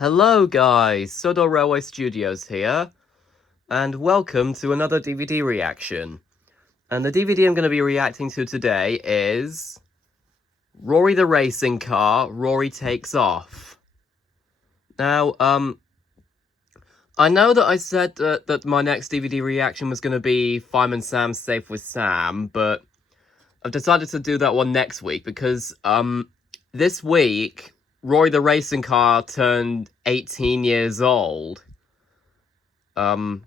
Hello guys, Sodor Railway Studios here, and welcome to another DVD reaction. And the DVD I'm going to be reacting to today is Rory the Racing Car, Rory Takes Off. Now, I know that I said that my next DVD reaction was going to be Fireman Sam's Safe with Sam, but I've decided to do that one next week because, this week, Rory the Racing Car turned 18 years old. So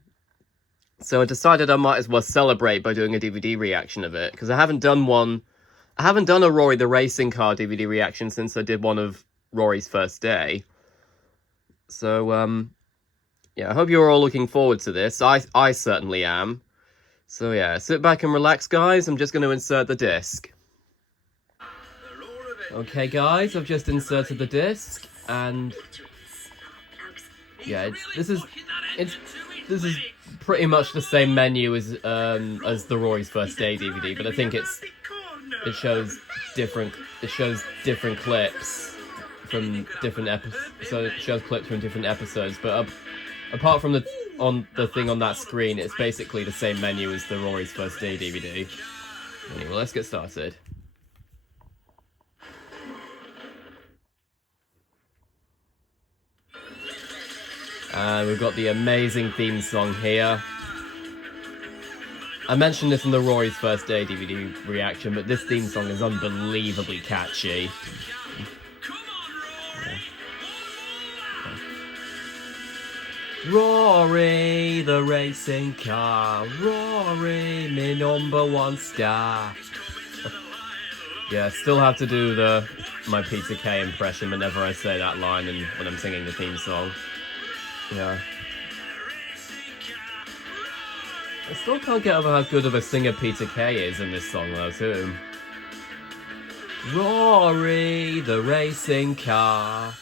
I decided I might as well celebrate by doing a DVD reaction of it, because I haven't done a Rory the Racing Car DVD reaction since I did one of Rory's first day. So, yeah, I hope you're all looking forward to this. I certainly am. So yeah, sit back and relax, guys. I'm just going to insert the disc. Okay, guys, I've just inserted the disc, and yeah, this is pretty much the same menu as the Rory's First Day DVD, but I think it shows different clips from different episodes. So it shows clips from different episodes, but apart from the thing on that screen, it's basically the same menu as the Rory's First Day DVD. Anyway, let's get started. And we've got the amazing theme song here. I mentioned this in the Rory's First Day DVD reaction, but this theme song is unbelievably catchy. Rory, the racing car, Rory, me #1 star. Yeah, still have to do my Peter Kay impression whenever I say that line and when I'm singing the theme song. Yeah. I still can't get over how good of a singer Peter Kay is in this song though, too. Rory, the racing car.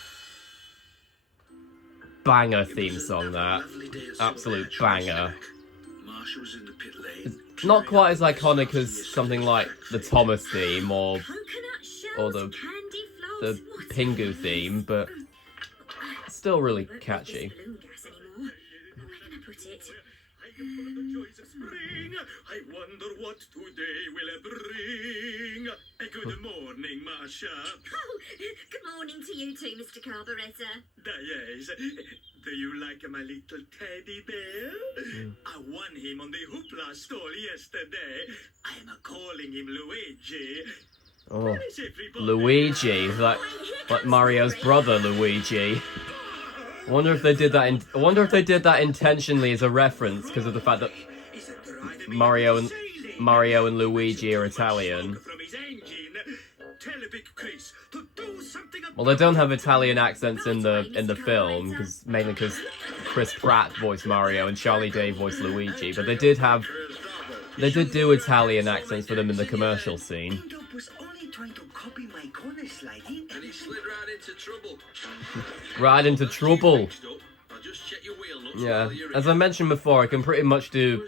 Banger theme song, that. Absolute banger. It's not quite as iconic as something like the Thomas theme or the Pingu theme, but still really catchy. I wonder what today will bring. Good morning, Masha. Oh, good morning to you too, Mr. Carburetor. Yes. Do you like my little teddy bear? I won him on the hoopla stall yesterday. I am calling him Luigi. Oh, Luigi, like Mario's brother, Luigi. I wonder if they did that intentionally as a reference because of the fact that Mario and Luigi are Italian. Well, they don't have Italian accents in the film, mainly because Chris Pratt voiced Mario and Charlie Day voiced Luigi, but they did do Italian accents for them in the commercial scene. And he slid right into trouble. Right into trouble. Yeah, as I mentioned before, I can pretty much do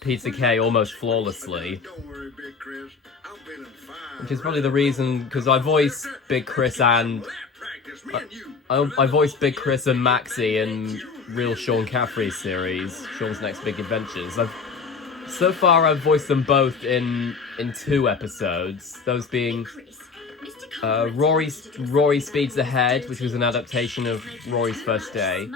Peter Kay almost flawlessly. Which is probably the reason, because I voiced Big Chris and I voiced Big Chris and Maxie in Real Sean Caffrey series, Sean's Next Big Adventures. So far I've voiced them both in 2 episodes, those being Rory Speeds Ahead, which was an adaptation of Rory's First Day,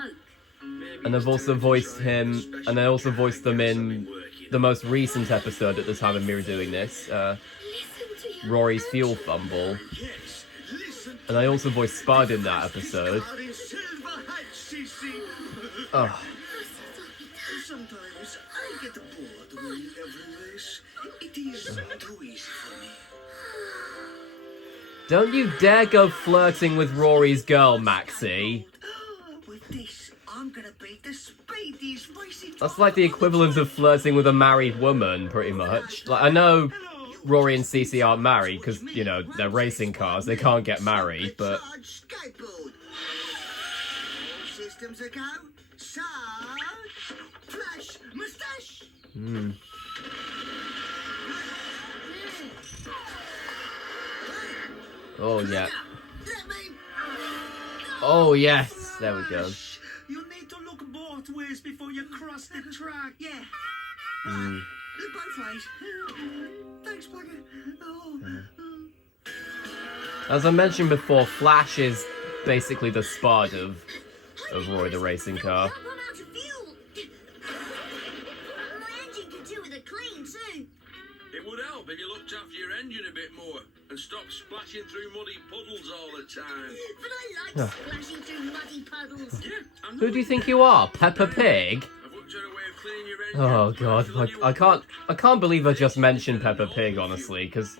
and I've also voiced him, and I also voiced them in the most recent episode at the time of me doing this, Rory's Fuel Fumble, and I also voiced Spud in that episode. Oh. Sometimes I get bored with every race. It is too easy for me. Don't you dare go flirting with Rory's girl, Maxie. With this, I'm gonna beat the Speedies racing. That's like the equivalent of flirting with a married woman, pretty much. Like, I know Rory and CeCe aren't married because, you know, they're racing cars, they can't get married, but... Systems a go. Flash mustache. Oh, yeah. Oh, yes. There we go. You need to look both ways before you cross the track. Yeah. Both ways. Thanks, Plugger. Oh. As I mentioned before, Flash is basically the Spud of Rory the racing car. I'm out of fuel. My engine could do with a clean too. It would help if you looked after your engine a bit more and stopped splashing through muddy puddles all the time. But I like splashing through muddy puddles. Yeah, I'm Who do you think you are, Peppa Pig? I've looked at a way of cleaning your engine. Oh god, I can't believe I just mentioned Peppa Pig, honestly, because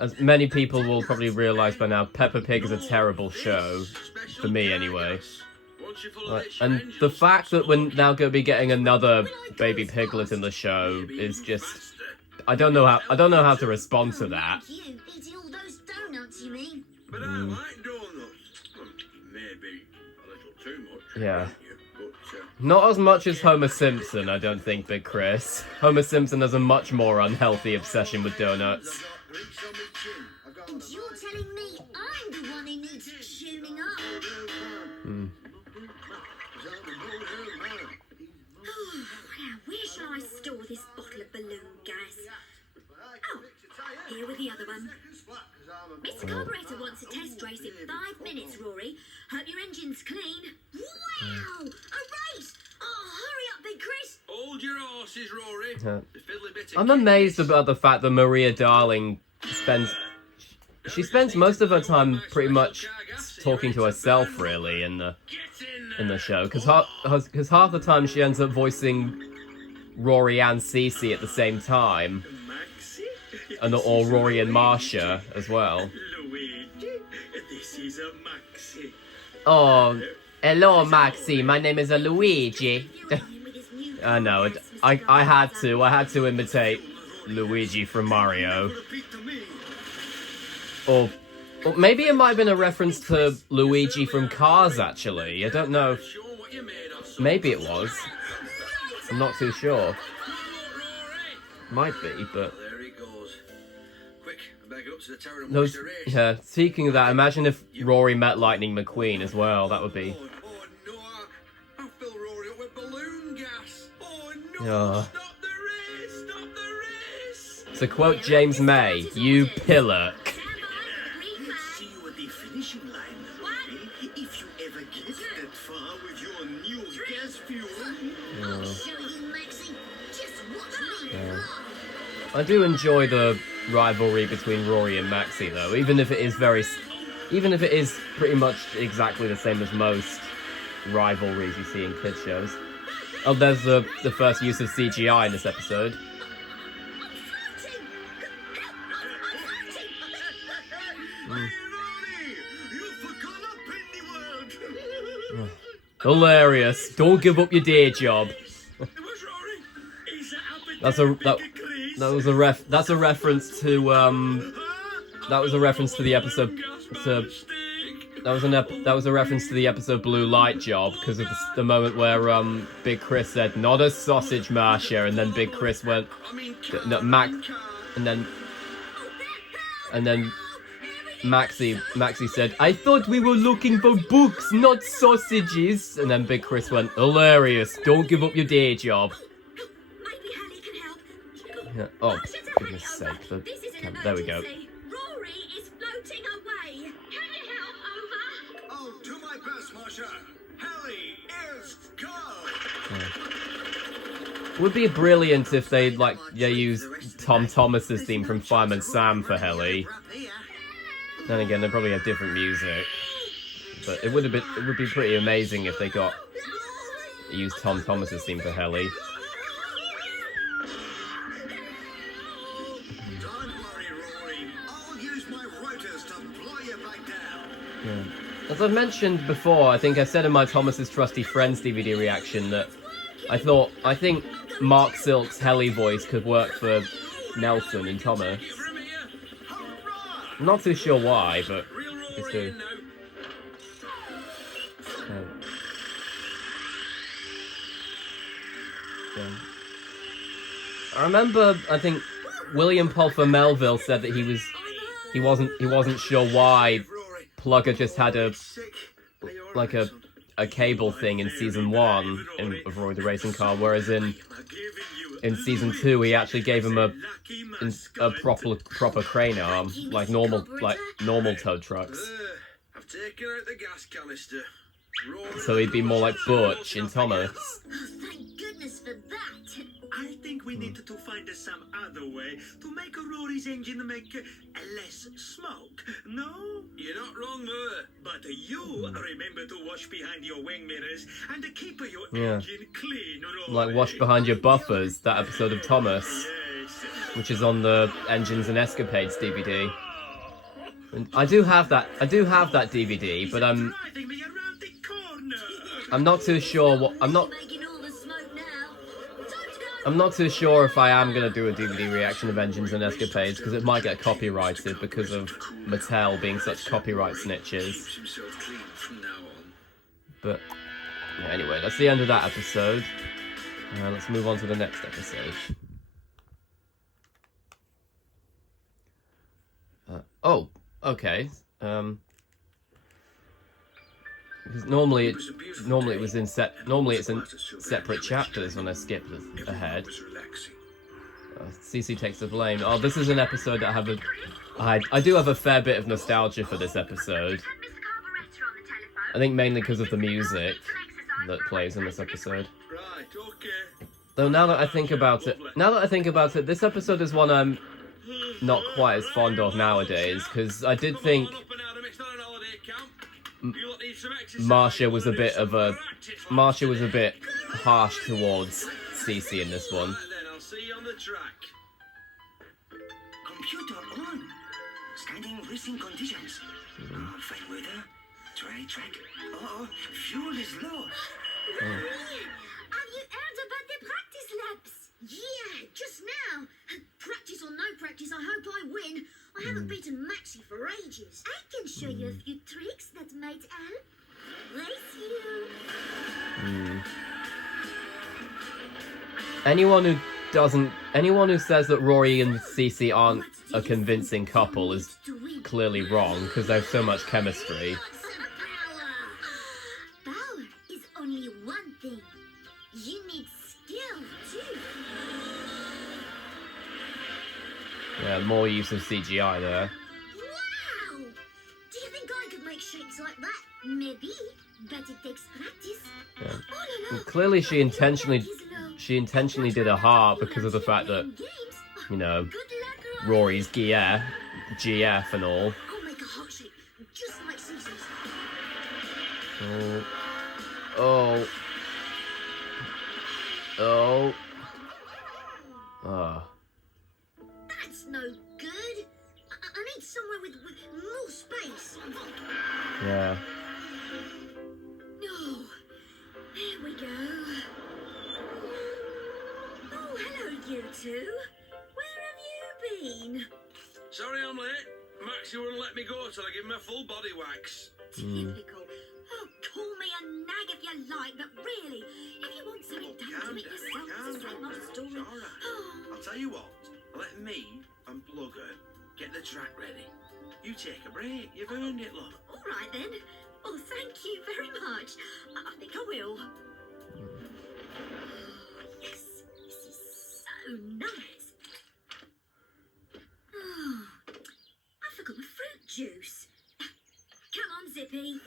as many people will probably realise by now, Peppa Pig is a terrible show, for me anyway. And the fact that we're now going to be getting another baby piglet in the show is just, I don't know how to respond to that. You eating all those donuts, you mean? But I like donuts. Well, maybe a little too much. Yeah. But, Not as much as Homer Simpson, I don't think, Big Chris. Homer Simpson has a much more unhealthy obsession with donuts. And you're telling me I'm the one who needs tuning up? Now, where shall I store this bottle of balloon gas? Oh, here with the other one. Mr. Carburetor wants a test race in 5 minutes, Rory. Hope your engine's clean. Wow! A race! Oh, hurry up, Big Chris! hold your horses, Rory. Yeah. The fiddly bit of I'm amazed about the fact that Maria Darling spends most of her time pretty much talking to herself, really, in the show, because half the time she ends up voicing Rory and CeCe at the same time, and or Rory and Marsha as well. Luigi, this is a Maxi. Oh, hello, Maxi. My name is Luigi. I know. I had to imitate Luigi from Mario. Or maybe it might have been a reference to Luigi from Cars, actually. I don't know. Maybe it was. I'm not too sure. Might be, but... There he goes. Quick, I better get up to the tower and watch Those, the race. yeah, speaking of that, imagine if Rory met Lightning McQueen as well. That would be... Oh no, I filled Rory up with balloon gas. Oh no, Yeah. stop the race, stop the race. To quote James May, you pillock. See you at the finishing line, Rory. If you ever get that far with your new gas fuel. I'll show you, Maxie. Just watch me. I do enjoy the rivalry between Rory and Maxie, though, even if it is pretty much exactly the same as most rivalries you see in kids shows. Oh, there's the first use of CGI in this episode. Hey, Rory, you forgot a penny word. Hilarious! Don't give up your day job. Where's Rory? Is that appetite That's a Chris? that's a reference to that was a reference to the episode that was a reference to the episode Blue Light Job, because of the moment where Big Chris said not a sausage, Marsha, and then Big Chris went no, and then Maxie said, I thought we were looking for books, not sausages. And then Big Chris went, hilarious, don't give up your day job. Maybe Hallie can help. Yeah. Oh, goodness sake. This is an There we go. emergency. Rory is floating away. Can you help? Over. Oh, do my best, Marsha. Hallie is go. Would be brilliant if they used Tom Thomas's theme from Fireman Sam for Helly. Then again, they probably have different music, but it would be pretty amazing if they used Tom Thomas's theme for Helly. Don't worry, Rory. I'll use my rotors to blow you back down. Yeah. As I've mentioned before, I think I said in my Thomas's Trusty Friends DVD reaction that I think Mark Silk's Helly voice could work for Nelson and Thomas. I'm not too sure why, but it's do. I remember, I think William Pulfer Melville said that he wasn't sure why Plugger just had a like a cable thing in season 1 of Rory the Racing Car, whereas in season 2 he actually gave him a proper crane arm, like normal tow trucks. I've taken out the gas canister. So he'd be more like Butch in Thomas. Oh, thank goodness for that. I think we need to find some other way to make Rory's engine make less smoke. No? You're not wrong there. But you remember to wash behind your wing mirrors and keep your Yeah. engine clean, Rory. Like Wash Behind Your Buffers, that episode of Thomas, Yes. which is on the Engines and Escapades DVD. And I do have that DVD, but Driving me around the corner. I'm not too sure what Making all the smoke now. Time to go. I'm not too sure if I am gonna do a DVD reaction of Engines and Escapades, because it might get copyrighted because of Mattel being such copyright snitches. Keeps himself clean from now on. But yeah, anyway, that's the end of that episode. Let's move on to the next episode. Okay. Because normally it's in separate chapters when I skip ahead. CeCe takes the blame. Oh, this is an episode that I do have a fair bit of nostalgia for this episode. I think mainly because of the music that plays in this episode. Right, okay. Though now that I think about it, this episode is one I'm not quite as fond of nowadays, because I did think Marcia was a bit harsh towards CeCe in this one. Right then, I'll see you on the track. Computer on. Scanning racing conditions. Fine weather. Dry track. Oh, fuel is low. Rory, have you heard about the practice laps? Yeah, just now. Practice or no practice, I hope I win. I haven't beaten Maxie for ages. I can show you a few tricks that might help. Race you. Anyone who says that Rory and CeCe aren't a convincing couple is clearly wrong, because they have so much chemistry. Power is only one thing. You need skill too. Yeah, more use of CGI there. Wow! Do you think I could make shapes like that? Maybe, but it takes practice. Yeah. Oh, no, no. Well, clearly she intentionally did a heart because of the fact that, you know, Good luck, Rory's GF and all. I'll make a heart shape, just like CeCe's. Oh. That's no good. I need somewhere with more space. Yeah. Oh, there we go. Oh, hello, you two. Where have you been? Sorry I'm late. Maxie wouldn't let me go till I give him a full body wax. Typical. Oh, call me a nag if you like, but really, if you want something done to Calm it down, yourself, calm it's the same down. old story. It's all right. Oh, I'll tell you what. Let me and Plugger get the track ready. You take a break. You've earned it, love. all right then. Oh, thank you very much. I think I will. Yes, this is so nice. Oh, I forgot my fruit juice. Come on, Zippy.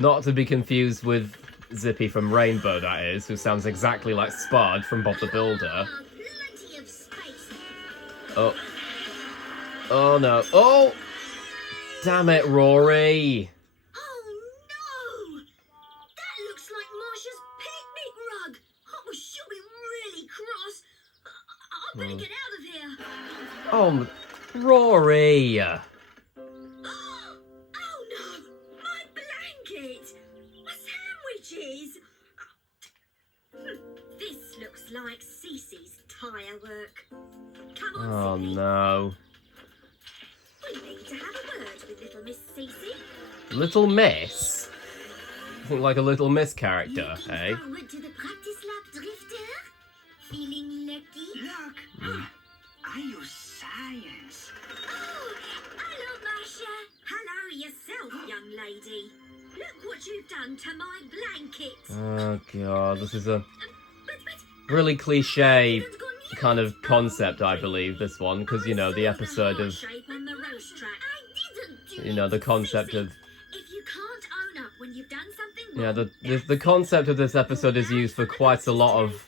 Not to be confused with Zippy from Rainbow, that is, who sounds exactly like Spud from Bob the Builder. Ah, plenty of space. Oh no. Oh! Damn it, Rory! Oh no! That looks like Marsha's picnic rug. Oh, she'll be really cross. I better get out of here. Oh, Rory! Oh no! My blanket! My sandwiches! This looks like CeCe's tyre work. Come on, Oh Zippy. no. We need to have a word with little Miss CeCe. Little Miss? I think like a Little Miss character, Looking eh? forward to the practice lap, Drifter? Feeling lucky? Look. I use science. Oh, hello, Masha. Hello, yourself. yourself, young lady. Look what you've done to my blanket. Oh god, this is a But really cliche it's gone new. kind of concept, I believe, this one, because, you know, the I saw episode of, shape on the roast track. I didn't do you know, the it, concept CeCe. of, If you can't own up when you've done something yeah, wrong, the concept of this episode is used for quite a lot of,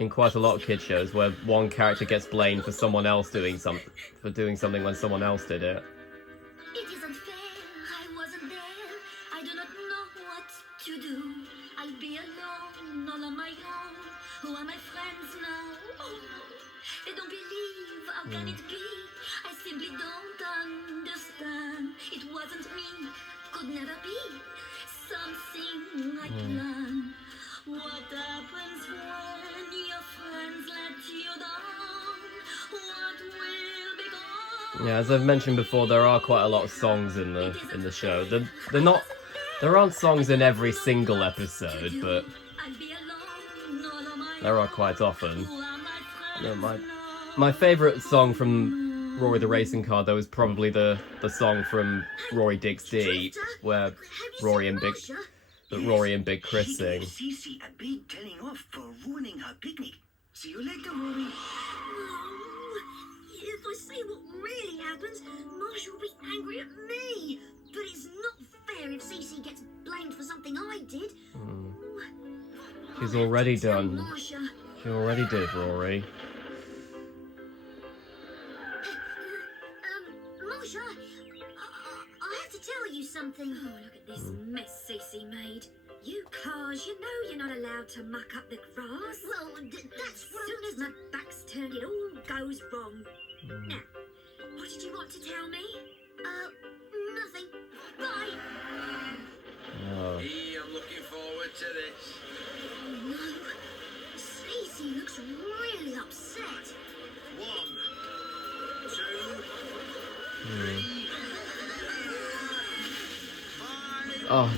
in quite a lot of kid shows, where one character gets blamed for someone else doing something when someone else did it. It isn't fair, I wasn't there. I do not know what to do. I'll be alone, all on my own. Who are my friends now? Oh no, they don't believe. How can it be? I simply don't understand. It wasn't me, could never be. Something I planned. What happens when your friends let you down? What will become? Yeah, as I've mentioned before, there are quite a lot of songs in the show. There aren't songs in every single episode, but there are quite often. No, my favourite song from Rory the Racing Car, though, is probably the song from Rory Digs Deep, where Rory and Big Chris She sing. gave CeCe a big telling off for ruining her picnic. See you later, Rory. If I see what really happens, Marsh will be angry at me. But it's not fair if CeCe gets blamed for something I did. She's already done. Marsha. She already did, Rory. Marsha, I have to tell you something. Oh, look at this mess CeCe made. You cars, you know you're not allowed to muck up the grass. Well, that's what as soon as my back's turned, it all goes wrong. Now, what did you want to tell me? Nothing. Bye. Oh. Hey, I'm looking forward to this. Oh, no. CeCe looks really upset. 1, 2, 3, 5. Oh,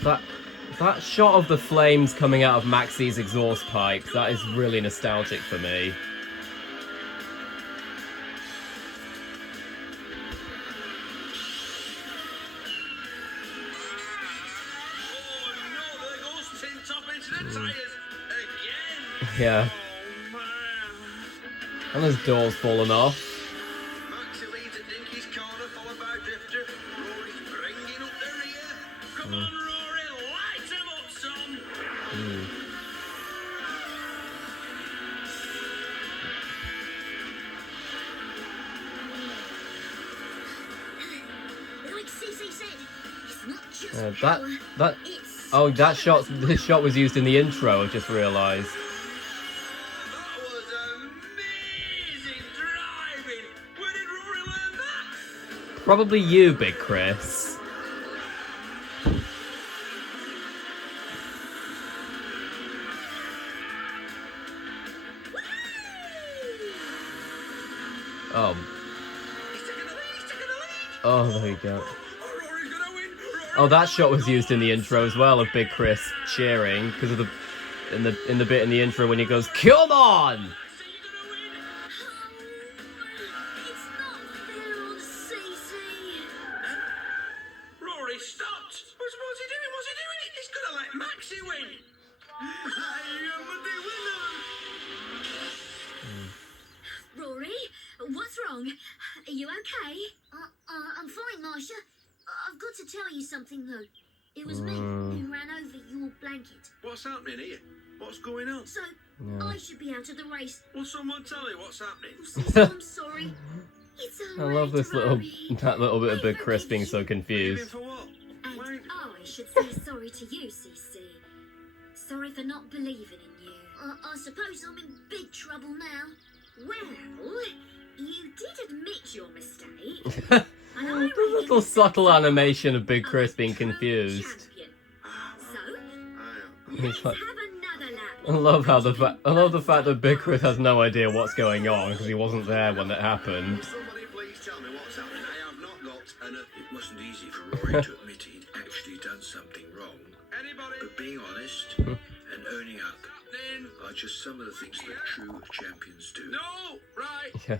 that shot of the flames coming out of Maxie's exhaust pipe, that is really nostalgic for me. Oh no, there goes tin top into the tyres again. Yeah. Oh, man. And his door's fallen off. Maxie leads at Dinky's corner, followed by Drifter. Rory's bringing up the rear. Come on, Rory, light him up, son. Like CeCe said, it's not just power, That it's oh, this shot was used in the intro, I've just realised. That was amazing driving. Where did Rory learn that? Probably you, Big Chris. Oh. He's taking the lead. He's taking the lead. Oh, there you go. Oh, Rory's gonna win. Rory. Oh, that shot was used in the intro as well, of Big Chris cheering because of in the bit in the intro when he goes, "Come on!" Maxie, you're gonna win. It's not fair on CeCe. Rory stopped. What's he doing? What's he doing? He's gonna let Maxie win. I am the winner. Rory, what's wrong? Are you okay? I'm fine, Marsha. I've got to tell you something, though. It was me who ran over your blanket. What's happening here? What's going on? So, I should be out of the race. Will someone tell me what's happening? CeCe, I'm sorry. It's I all love right, this Rory. that little bit of Big I Chris forgive being so you. Leaving confused. for what? And Why? I should say sorry to you, CeCe. Sorry for not believing in you. I suppose I'm in big trouble now. Well, you did admit your mistake. And I The reckon little it's subtle sensible. animation of Big I'm Chris a being true confused. champion. So, He's let's like, have another lap. I love the fact that Big Chris has no idea what's going on because he wasn't there when it happened. Somebody please tell me what's happening. I have not got an. It wasn't easy for Rory to admit he'd actually done something wrong, Anybody? but being honest and owning up Happening? are just some of the things that true champions do. No, right. Yeah.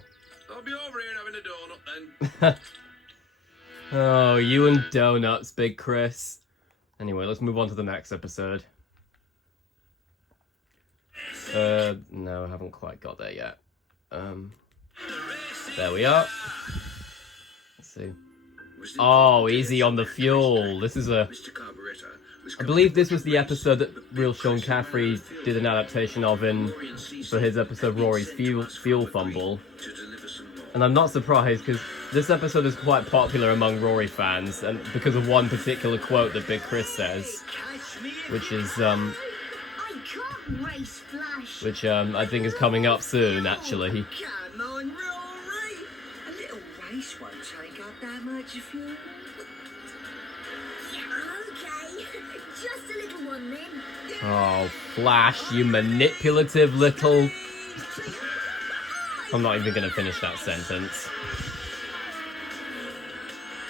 I'll be over here having a donut then. Oh, you and donuts, Big Chris. Anyway, let's move on to the next episode. No, I haven't quite got there yet. There we are. Let's see. Oh, easy on the fuel. This is a... I believe this was the episode that real Sean Caffrey did an adaptation of for his episode Rory's Fuel Fumble. And I'm not surprised, because this episode is quite popular among Rory fans, and because of one particular quote that Big Chris says, which is, which, I think is coming up soon, actually. Come on, Rory! A little race won't take up that much fuel. Okay, just a little one then. Oh, Flash, you manipulative little... I'm not even going to finish that sentence.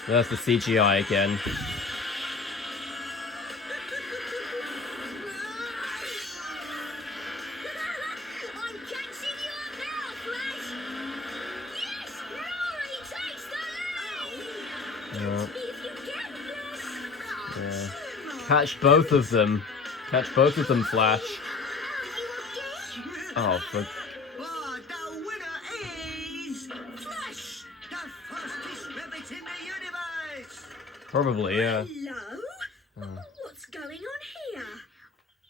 There's the CGI again. I'm catching you up now, Flash! Yes, Rory takes the lead! Yeah. See if you can, Flash! Yeah. Catch both of them. Catch both of them, Flash. You okay? Oh, for... Oh, the winner is Flash, the fastest rabbit in the universe. Probably, yeah. Hello? What's going on here?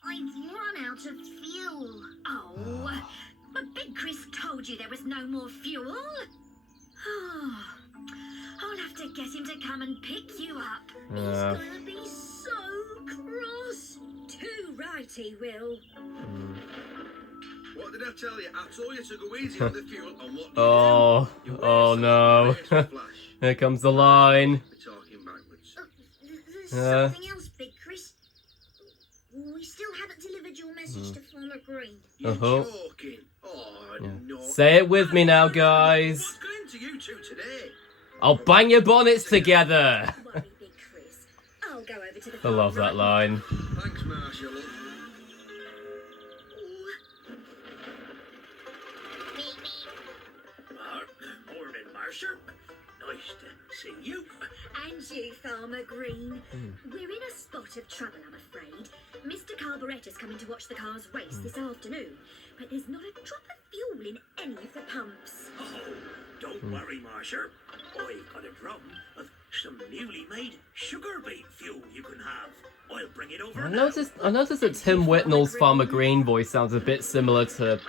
I've run out of fuel. Oh, but Big Chris told you there was no more fuel. Oh, I'll have to get him to come and pick you up. He's gonna be so cross. Too right he will. What did I tell you? I told you to go easy on the fuel and what Oh, oh no. Here comes the line. We're talking backwards. There's something else, Big Chris. We still haven't delivered your message to Farmer Green. You're Uh-huh. joking. Oh, no. Say it with me now, guys. What's going to you two today? I'll bang your bonnets together. Don't worry, Big Chris. I'll go over to the I farm love that right line. Thanks, Marshall. Morning, Marshal. Nice to see you. And you, Farmer Green. We're in a spot of trouble, I'm afraid. Mr. Carburettor's coming to watch the cars race this afternoon, but there's not a drop of fuel in any of the pumps. Oh, don't worry, Marshal. I've got a drum of some newly made sugar beet fuel you can have. I'll bring it over I now. noticed that Tim Whitnell's Farmer Green voice sounds a bit similar to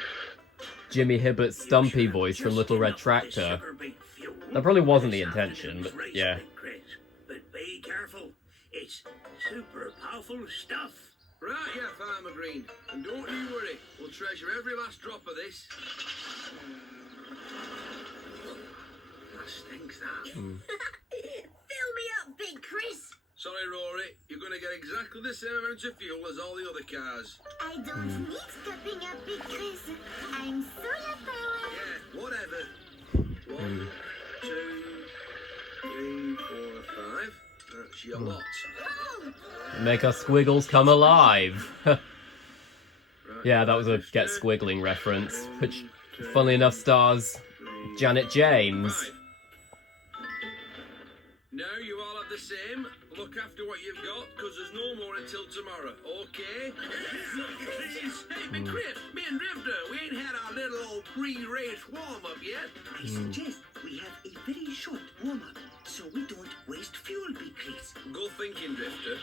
Jimmy Hibbert's Stumpy voice from Little Red Tractor. That probably wasn't the intention, but yeah. But be careful. It's super powerful stuff. Right, yeah, Farmer Green. And don't you worry. We'll treasure every last drop of this. That stinks, that. Fill me up, Big Chris. Sorry, Rory. You're going to get exactly the same amount of fuel as all the other cars. I don't need topping up, Big Chris. I'm solar powered. Yeah, whatever. 1, 2, 3, 4, 5. That's your lot. Make our squiggles come alive. Right, Yeah, that was a Get Squiggling reference, which, funnily enough, stars Janet James. 5. Now you all have the same. Look after what you've got, because there's no more until tomorrow, okay? Hey, Big Chris, me and Drifter, we ain't had our little old pre-race warm-up yet. I suggest we have a very short warm-up so we don't waste fuel, Big Chris. Go thinking, Drifter.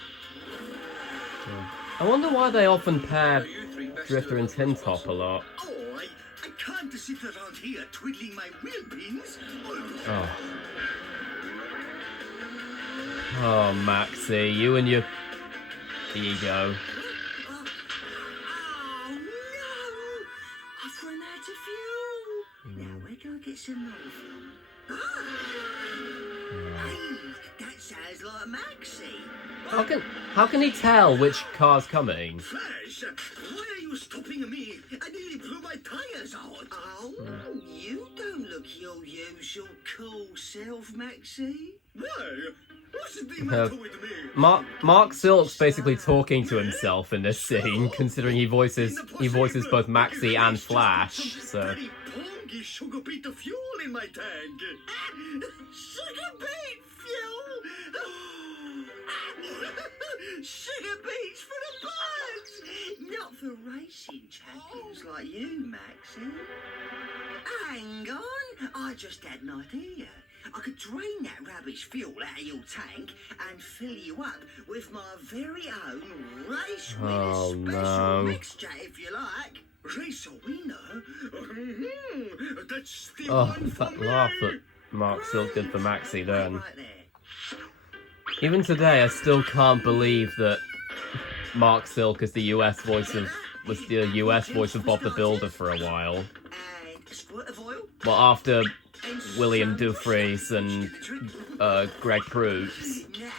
I wonder why they often pair Now you three best Drifter do and it Tin as Top a possible. lot. Oh, I can't sit around here twiddling my wheel pins. Oh. Oh, Maxie, you and your ego. Oh, no! I've run out of fuel. Now, where can I get some more fuel? Hey, that sounds like Maxie. How can he tell which car's coming? Flash, why are you stopping me? I nearly blew my tires out. Oh, you don't look your usual cool self, Maxie. Why? What's the matter with me? Mark Silk's basically talking to himself in this scene, considering he voices both Maxie and Flash. So. Very pongy sugar beet fuel in my tank. Sugar beet fuel? Sugar beets for the birds! Not for racing champions like you, Maxie. Hang on, I just had an idea. I could drain that rubbish fuel out of your tank and fill you up with my very own race winner special mixture, if you like. Race a winner? That's the Oh, one for that me. laugh that Mark Silk did for Maxie then. Right there. Even today, I still can't believe that Mark Silk is the US voice of Bob the Builder for a while. And a squirt of oil. Well, after And William some Dufresne and Greg Proops. Now,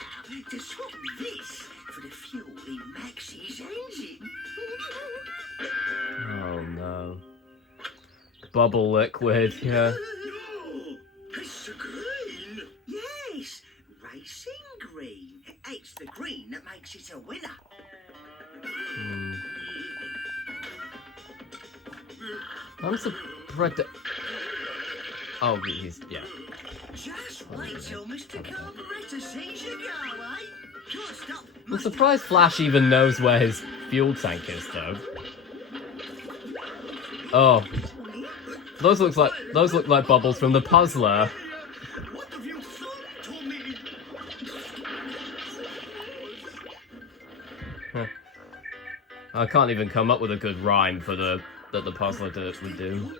to swap this for the fuel in Maxie's engine. Oh no. Bubble liquid, yeah. No, it's a green. Yes, racing green. It's the green that makes it a winner. I'm surprised. Oh, he's yeah. Just wait till Mr. Carburetor sees you go, eh? Can't stop. I'm surprised Flash even knows where his fuel tank is, though. Oh, those look like bubbles from the Puzzler. What have you done to me? I can't even come up with a good rhyme for that the Puzzler would do.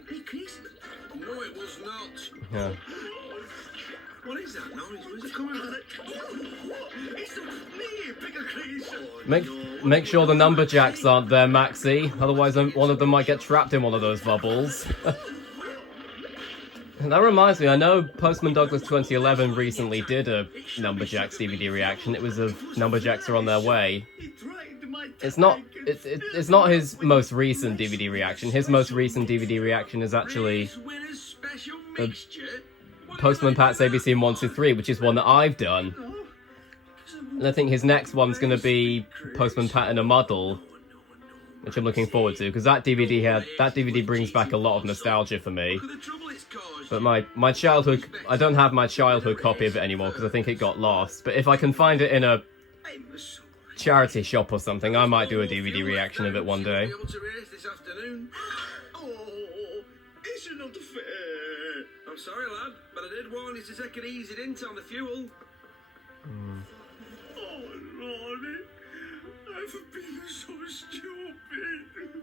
No, it was not. Yeah. What is that noise? Where's it coming from? It's not me, Picklecrease. Make sure the numberjacks aren't there, Maxie. Otherwise, one of them might get trapped in one of those bubbles. That reminds me, I know Postman Douglas 2011 recently did a Numberjacks DVD reaction. It was of Numberjacks Are on Their Way. It's not his most recent DVD reaction. His most recent DVD reaction is actually Postman Pat's ABC 123, which is one that I've done. And I think his next one's going to be Postman Pat in a Muddle, which I'm looking forward to, because that DVD brings back a lot of nostalgia for me. But my childhood, I don't have my childhood copy of it anymore because I think it got lost. But if I can find it in a charity shop or something, I might do a DVD reaction of it one day. It's not fair. I'm sorry, lad, but I did warn you to take it easy, didn't I, on the fuel? Oh, Rory, I've been so stupid.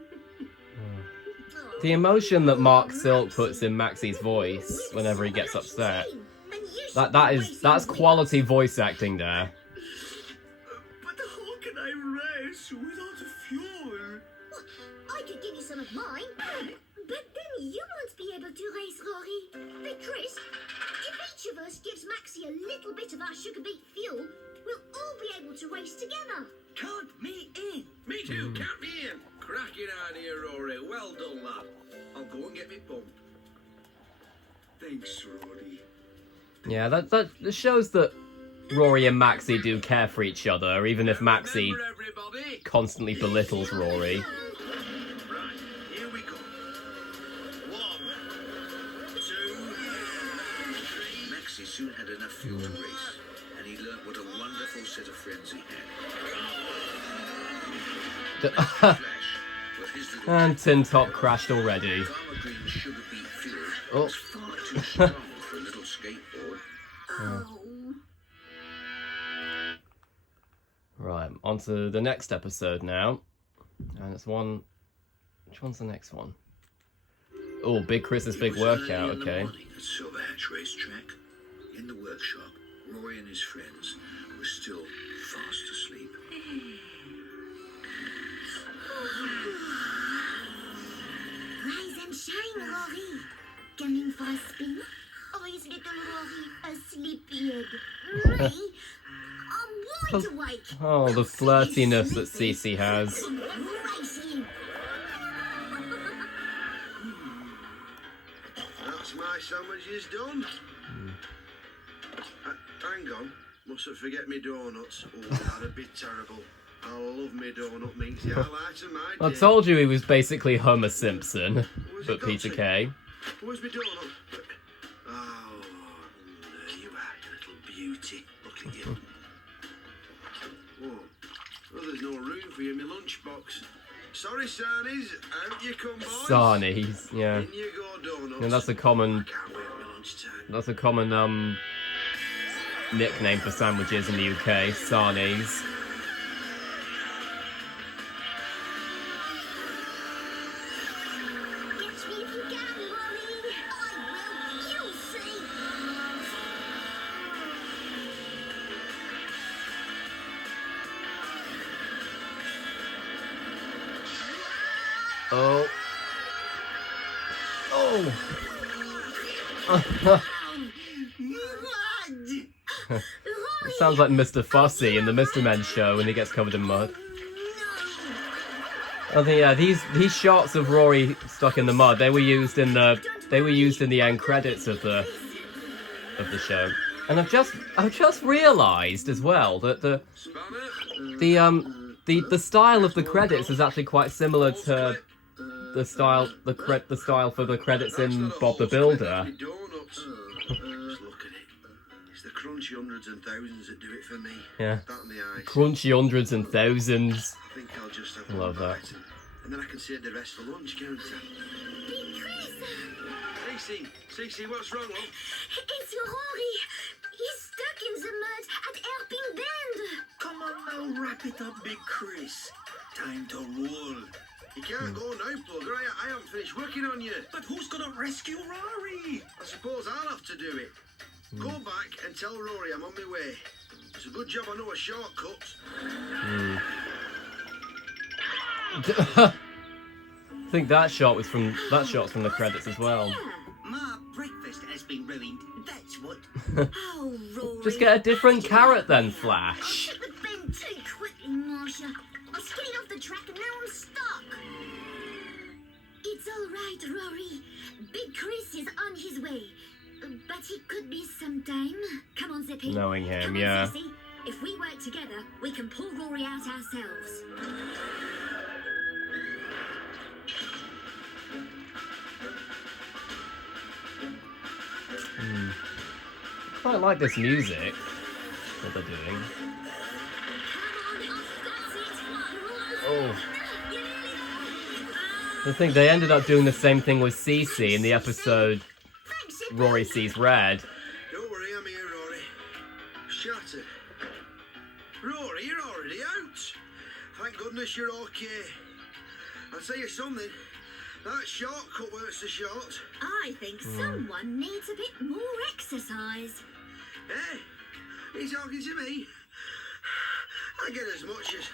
The emotion that Mark Silk puts in Maxie's voice whenever he gets upset, that's quality voice acting there. But how can I race without fuel? I could give you some of mine, but then you won't be able to race, Rory. But Chris, if each of us gives Maxie a little bit of our sugar beet fuel, we'll all be able to race together. Count me in. Me too, count me in. Cracking idea, Rory. Well done, lad. I'll go and get me pump. Thanks, Rory. Yeah, that shows that Rory and Maxie do care for each other, even if Maxie Remember, everybody. constantly belittles Rory. Right, here we go. 1, 2, 3. Maxie soon had enough fuel to race, and he learnt what a wonderful set of friends he had. Flash, with his little And Tin Top crashed already. Farmer Green's sugar beet fuel Oh. was far too strong for a little skateboard. Oh. Right, on to the next episode now. And it's one... Which one's the next one? Oh, Big Chris's big It was early workout, in the okay. morning at Silver Hatch Racetrack. In the workshop, Rory and his friends were still fast asleep. Rise and shine, Rory. Coming for a spin? Or is little Rory a sleepyhead? Me? I'm wide awake. Oh, the flirtiness that CeCe has. Racing. That's my sandwiches done. Hang on. Mustn't forget me donuts. Oh, that'd be terrible. I love me donut meat. The highlight of my I day. told you he was basically Homer Simpson, Where's but it got Peter to? Kay. Where's my donut? Oh, there you are, you little beauty. Look at you. Oh, for you in my lunchbox. Sorry, Sarnies. Out you come, boys. Sarnies, yeah. In you go, donuts. Yeah, that's a common. Can't wait for lunchtime. That's a common nickname for sandwiches in the UK. Sarnies. Catch me if you can, Rory. I will. You'll see. Oh. Oh. It sounds like Mr. Fussy in the Mr. Men show when he gets covered in mud. I think yeah, these shots of Rory stuck in the mud, they were used in the end credits of the show. And I've just realised as well that the style of the credits is actually quite similar to the style for the credits in Bob the Builder. Donuts. Just look at it. It's the crunchy hundreds and thousands that do it for me. Yeah. That and the ice. Crunchy hundreds and thousands. I think I'll just have Love one that. bite and then I can save the rest for lunch, can't I? Big Chris! CeCe, what's wrong, love? It's Rory. He's stuck in the mud at Helping Bend. Come on now, wrap it up, Big Chris. Time to roll. You can't go now, Plugger. I haven't finished working on you. But who's gonna rescue Rory? I suppose I'll have to do it. Go back and tell Rory I'm on my way. It's a good job I know a shortcut. I think that shot's from the credits as well. My breakfast has been ruined. That's what. Oh, Rory. Just get a different carrot then, Flash. I hit the bend too quickly, Marsha. I was getting off the track and now I'm stuck. It's all right, Rory. Big Chris is on his way. But he could be sometime. Come on, Zippy. Knowing him, Come on, yeah. CeCe. If we work together, we can pull Rory out ourselves. Quite like this music that they're doing. Oh. I think they ended up doing the same thing with CeCe in the episode Rory Sees Red. Don't worry, I'm here, Rory. Shattered. Rory, you're already out. Thank goodness you're okay. I'll tell you something. That shortcut works the short. I think someone needs a bit more exercise. Eh? He's talking to me. I get as much as...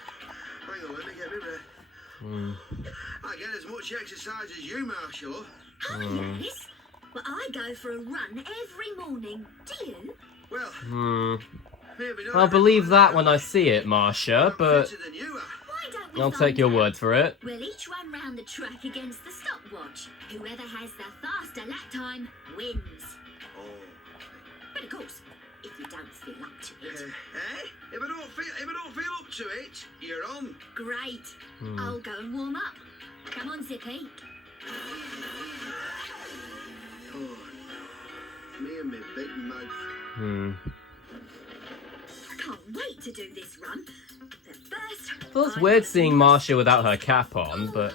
Hang on, let me get my breath. I get as much exercise as you, Marshall. Oh, yes. Well, I go for a run every morning. Do you? Well, maybe not I'll every believe morning. that when I see it, Marsha, but Fitter than you are. Why don't we I'll find take your out? word for it. We'll each run round the track against the stopwatch. Whoever has the faster lap time wins. Oh. But of course, if you don't feel up to it, If I don't feel up to it, you're on. great. I'll go and warm up. Come on, Zippy. Oh, me and my big mouth. I can't wait to do this run. But first, Well, it's I weird must seeing wash Marsha without her cap on, but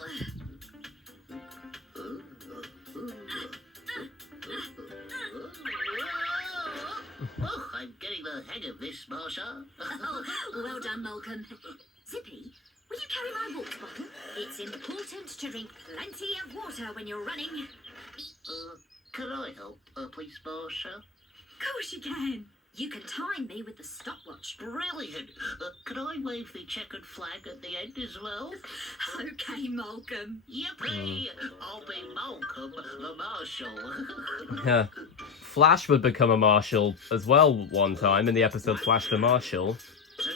Oh, I'm getting the hang of this, Marsha. Oh, well done, Malcolm. Zippy, will you carry my water bottle? It's important to drink plenty of water when you're running. Can I help, please, Marsha? Of course you can. You can time me with the stopwatch. Brilliant. Can I wave the checkered flag at the end as well? Okay, Malcolm. Yippee! I'll be Malcolm, the Marshal. yeah. Flash would become a marshal as well one time in the episode Flash the Marshal. 2,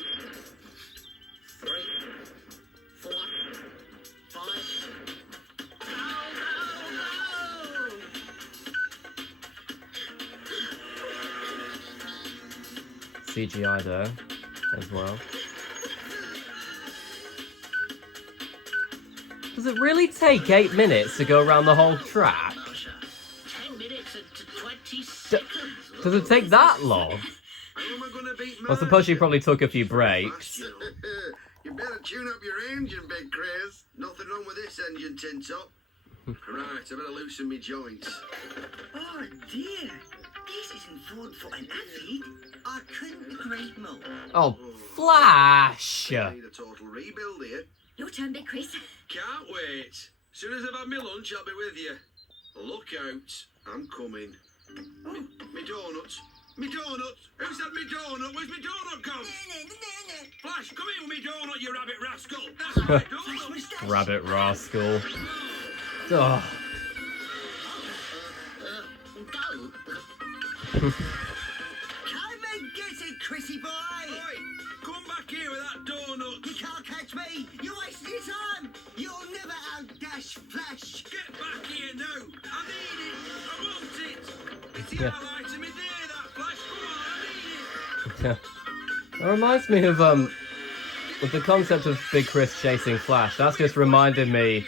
3, 4, 5. CGI there as well. Does it really take 8 minutes to go around the whole track? Marsha, 10 minutes and 20 seconds. Does it take that long? How am I gonna beat I suppose she Marshall? probably took a few breaks. Marshall, You better tune up your engine, Big Chris. Nothing wrong with this engine, Tin Top. Right, I better loosen me joints. Oh dear, this isn't food for an athlete. I couldn't agree more. Oh, Flash! I need a total rebuild here. Your turn, Big Chris. Can't wait. Soon as I've had my lunch, I'll be with you. Look out. I'm coming. Oh, me donuts. Me donuts. Who said me donut? Where's me donut gone? Flash, come here with me donut, you rabbit rascal. That's my donut. Rabbit rascal. Ugh. Come and get it, Chrissy boy. Oi, come back here with that donut. You can't catch me. You're wasting your time. You'll never outdash Flash. Get back here now. I need it. I want it. It's the highlight of me day, that Flash. Come on, I need it. It reminds me of with the concept of Big Chris chasing Flash. That's just reminded me.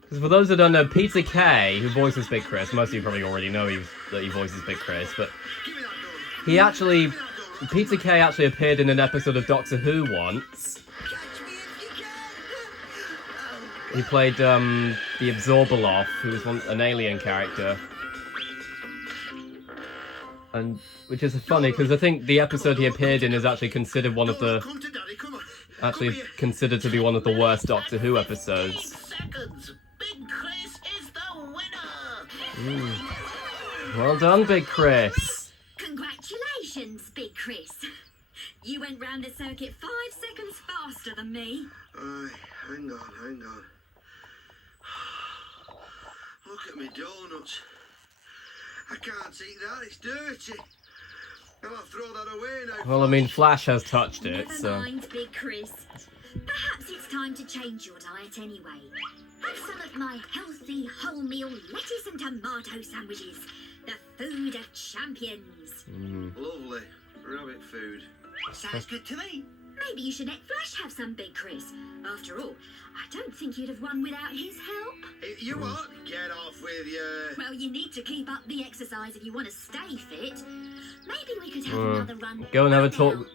Because for those that don't know, Peter Kay, who voices Big Chris, most of you probably already know that he voices Big Chris, but Peter Kay actually appeared in an episode of Doctor Who once. Catch me if you can. He played the Absorbaloff, who was an alien character. And which is funny because I think the episode he appeared in is actually considered one of the Come to Daddy, come on. considered to be one of the worst Doctor Who episodes. 8 seconds. Big Chris is the winner. Well done, Big Chris. Congratulations, Big Chris. You went round the circuit 5 seconds faster than me. Aye, hang on. Look at me donuts. I can't eat that, it's dirty. I'll throw that away now. Well, I mean, Flash has touched it, Never so... mind, Big Chris. Perhaps it's time to change your diet anyway. Have some of my healthy wholemeal lettuce and tomato sandwiches. The food of champions. Lovely. Rabbit food. Sounds good to me. Maybe you should let Flash have some, Big Chris. After all, I don't think you'd have won without his help. You what? Get off with you. Well, you need to keep up the exercise if you want to stay fit. Maybe we could have another run. Go and have a talk...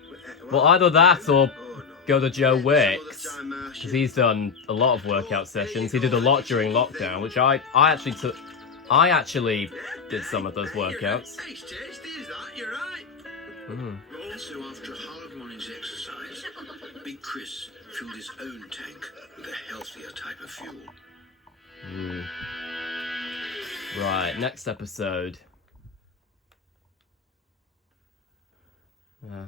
Well, either that or Oh, no. go to Joe Some Wicks. other time, Because he's done a lot of workout sessions. He did a lot during lockdown, which I actually did some of those workouts. It's tasty, is that? You're right. So after a hard morning's exercise, Big Chris filled his own tank with a healthier type of fuel. Right, next episode. I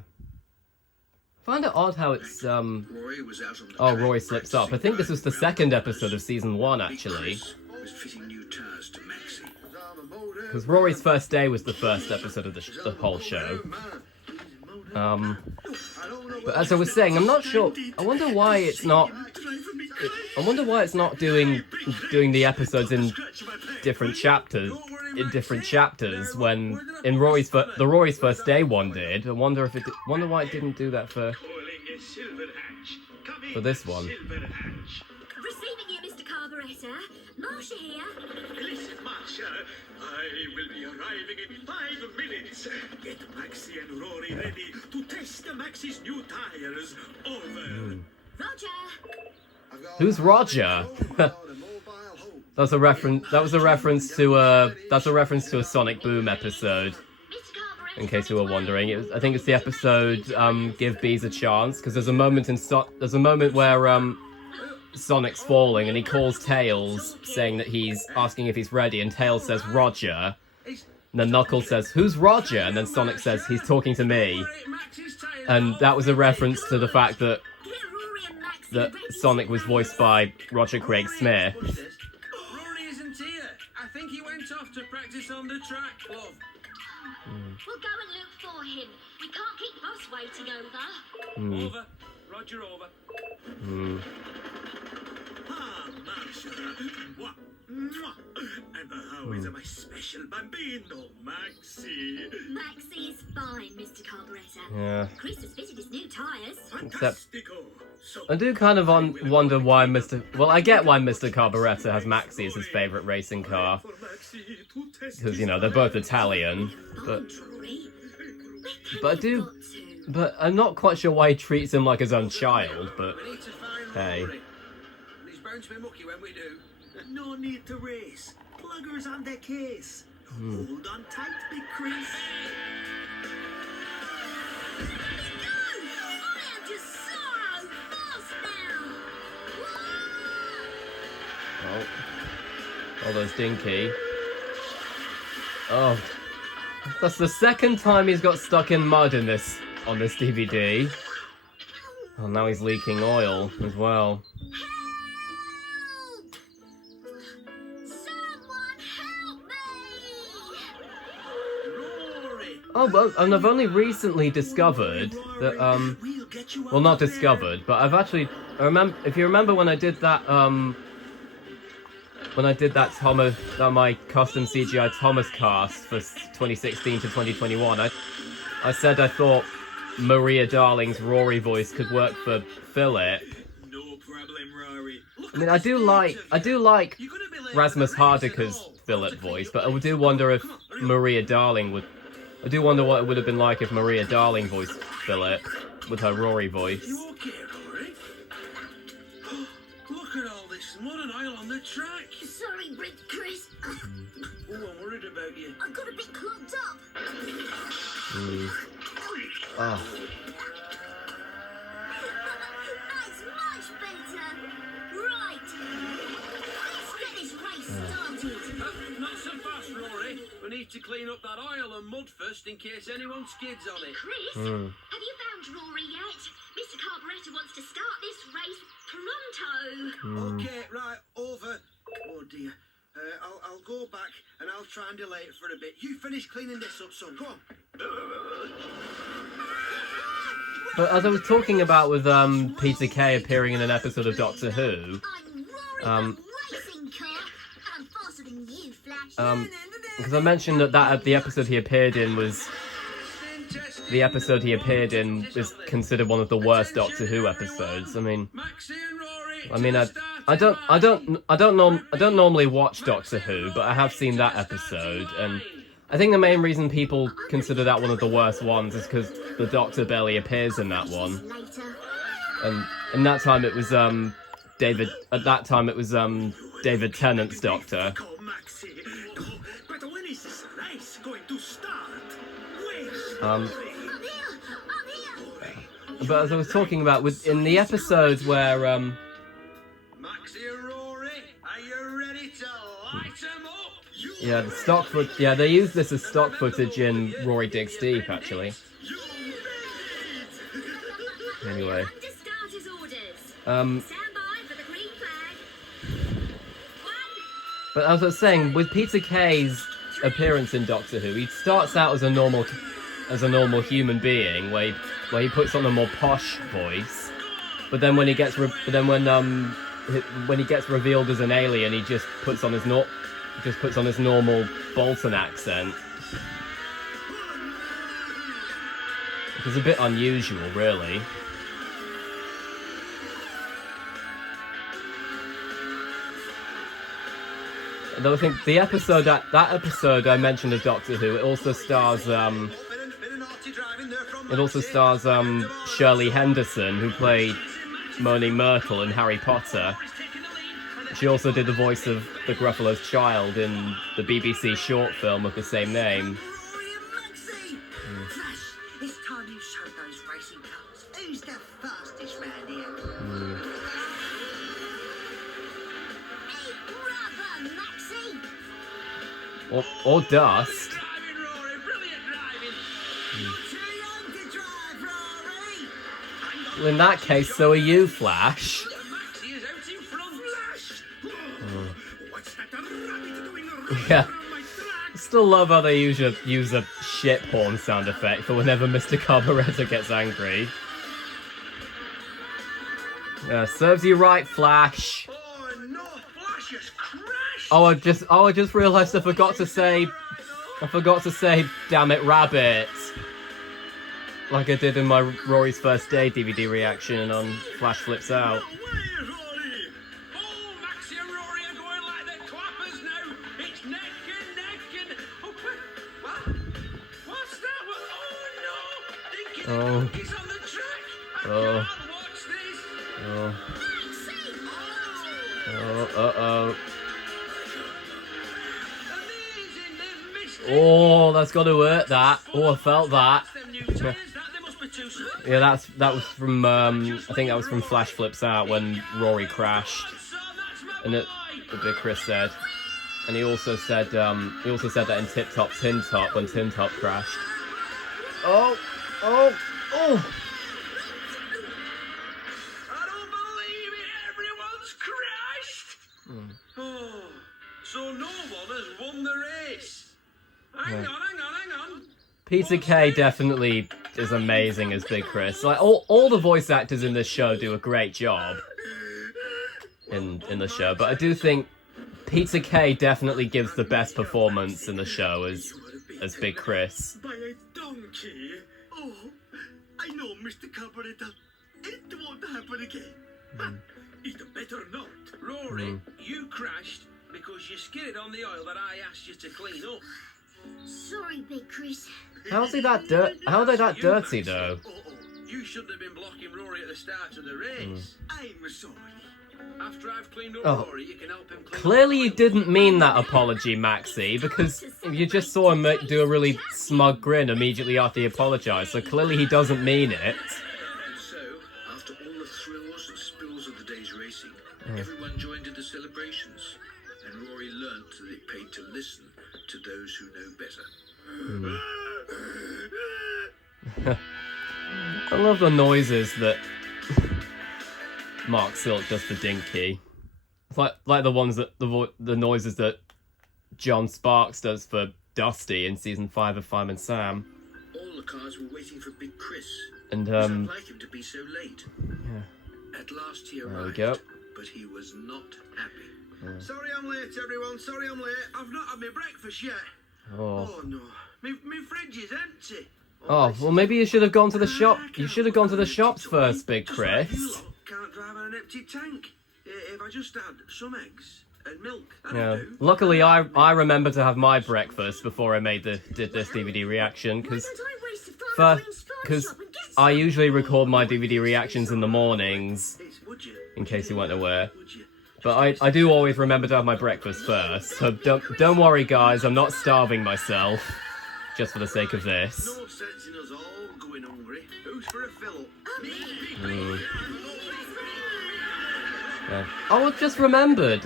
find it odd how it's Rory was out on the oh, track Rory slips up. I think this was the second episode of season 1 actually. Big Chris was fitting new tires to Maxie. Because Rory's first day was the first episode of the whole show. But as I was saying, I'm not sure. I wonder why it's not doing the episodes in different chapters. When in Rory's first day one did. I wonder why it didn't do that for this one. Receiving you, Mr. Carburetor. Marsha here. Listen, Marsha, I will be arriving in 5 minutes. Get Maxie and Rory ready to test Maxie's new tires. Over. Roger. Who's Roger? That's a reference. That was a reference to a Sonic Boom episode. Mr. Carburetor. In case you were wondering, I think it's the episode "Give Bees a Chance" because there's a moment where Sonic's falling and he calls Tails, saying that he's asking if he's ready, and Tails says Roger. And then Knuckles says, "Who's Roger?" And then Sonic says, "He's talking to me." And that was a reference to the fact that Get Rory and Maxie that ready. Sonic was voiced by Roger Craig Smith. Rory isn't here. I think he went off to practice on the track, love. We'll go and look for him. We can't keep us waiting over. Over. Roger, over. Ah, Marsha. Mwah. Mwah. And how is my special bambino, Maxie? Maxie's fine, Mr. Carburetor. Yeah. Chris has fitted his new tyres. Fantastico. So I do kind of wonder why I get why Mr. Carburetor has Maxie as his favourite racing car. Because, you know, they're both Italian. But Rory. I do... But I'm not quite sure why he treats him like his own child, but We need to find hey. Rory. And he's bound to be mucky when we do. No need to race. Pluggers on the case. Hold on tight, Big Chris. I am just so fast now. Oh, there's Dinky. Oh, that's the second time he's got stuck in mud on this DVD. Oh, now he's leaking oil as well. Help! Someone help me! Rory! Oh, well, and I've only recently discovered that, We'll get you well, not out of discovered, but I've actually, if you remember when I did that, my custom CGI Thomas cast for 2016 to 2021, I said I thought Maria Darling's Rory voice could work for Philip. No problem, Rory. I mean, I do like Rasmus Hardiker's Philip voice, but I do wonder if Maria Darling would. I do wonder what it would have been like if Maria Darling voiced Philip with her Rory voice. You okay, Rory? Look at all this mud and oil on the track. Sorry, Big Chris. Oh, I'm worried about you. I got a bit clogged up. Oh. That's much better. Right. Let's get this race started. Not so fast, Rory. We need to clean up that oil and mud first in case anyone skids on it. Chris, have you found Rory yet? Mr. Carburettor wants to start this race pronto. Okay, right, over. Oh dear. I'll go back and I'll try and delay it for a bit. You finish cleaning this up, son. Go on. But as I was talking about with Peter Kay appearing in an episode of Doctor Who, I'm Rory, the racing car, and I'm faster than you, Flash. because I mentioned that the episode he appeared in was is considered one of the worst Doctor Who episodes. I mean, Maxie and Rory. I don't normally watch Doctor Who, but I have seen that episode, and I think the main reason people consider that one of the worst ones is because the Doctor barely appears in that one. Later. And in that time it was David. At that time it was David Tennant's Doctor. Go, Maxie. Go. But when is this race going to start? Where's Um, Rory? I'm here. But as I was talking about in the episodes where Maxie and Rory, are you ready to light them up? yeah, the stock foot. Yeah, they use this as stock footage in Rory Digs Deep, actually. Anyway, Under starter's orders. um, Stand by for the green flag. One. but as I was saying, with Peter Kay's appearance in Doctor Who, he starts out as a normal human being, where he puts on a more posh voice, but then when he gets revealed as an alien, he just puts on his normal Bolton accent. Which is a bit unusual, really. Though I think the episode that episode I mentioned as Doctor Who, it also stars Shirley Henderson, who played Moaning Myrtle in Harry Potter. She also did the voice of the Gruffalo's child in the BBC short film of the same name. Rory and Maxie! Flash, it's time you showed those racing cars. Who's the fastest round here? Hey, brother, Maxie. Or Dust. Driving, Rory, brilliant driving. Too young to drive, Rory! Well, in that case, so are you, Flash. Maxie is out in front. Flash! What's that rabbit doing Yeah. around my track? Still love how they use a ship horn sound effect for whenever Mr. Carburettor gets angry. Serves you right, Flash. Oh no, Flash has crashed. Oh, I just realised I forgot to say, damn it, rabbit. Like I did in my Rory's First Day DVD reaction on Flash Flips Out. Way, Rory. Oh, Maxie and Rory are going like the clappers now. It's neck and neck and... Oh, what? What's that? Oh no! Dinky the Oh. donkey's Oh. Watch this. Oh. Maxie! Oh. Amazing, they've missed it. Oh, that's got to hurt. That. Oh, I felt that. That's them new tyres, that. They must be too slow. Yeah, that was from. I think that was from Flash Flips Out when Rory crashed, Son, that's my and boy. Big Chris said, and he also said that in Tip Top Tin Top when Tin Top crashed. Oh. I don't believe it. Everyone's crashed. Oh, so no one has won the race. Hang on. Peter Kay definitely is amazing as Big Chris. Like all the voice actors in this show do a great job in the show, but I do think Peter Kay definitely gives the best performance in the show as Big Chris. By a donkey. Oh, I know, Mr. Carburetor. It won't happen again. It better not. Rory, you crashed because you skidded on the oil that I asked you to clean up. Sorry, Big Chris. How are they that dirty though? You shouldn't have been blocking Rory at the start of the race. I'm sorry. After I've cleaned up Oh. Rory, you can help him clean Clearly up you the oil. didn't mean that apology, Maxie, because you just saw him do a really smug grin immediately after he apologised, so clearly he doesn't mean it. And so, after all the thrills and spills of the day's racing, everyone joined in the celebrations, and Rory learnt that it paid to listen to those who know better. I love the noises that Mark Silk does for Dinky. It's like the ones that the noises that John Sparks does for Dusty in season 5 of Fireman Sam. All the cars were waiting for Big Chris. And It was unlike him to be so late. yeah. At last he There we arrived, go. but he was not happy. Sorry I'm late, everyone. Sorry I'm late. I've not had my breakfast yet. Oh. Oh no, my fridge is empty. Oh, well maybe you should have gone to the shop. You should have gone to the shops first, Big Just like you Chris. lot can't drive on an empty tank. If I just had some eggs and milk, that'd Yeah. do. Luckily, I remember to have my breakfast before I did this DVD reaction, because I usually record my DVD reactions in the mornings, Would you? in case you weren't aware. Would you? But I do always remember to have my breakfast first, so don't worry guys, I'm not starving myself, just for the sake of this. No sense in us all going hungry. Who's for a fill-up? Yeah. Oh, I've just remembered,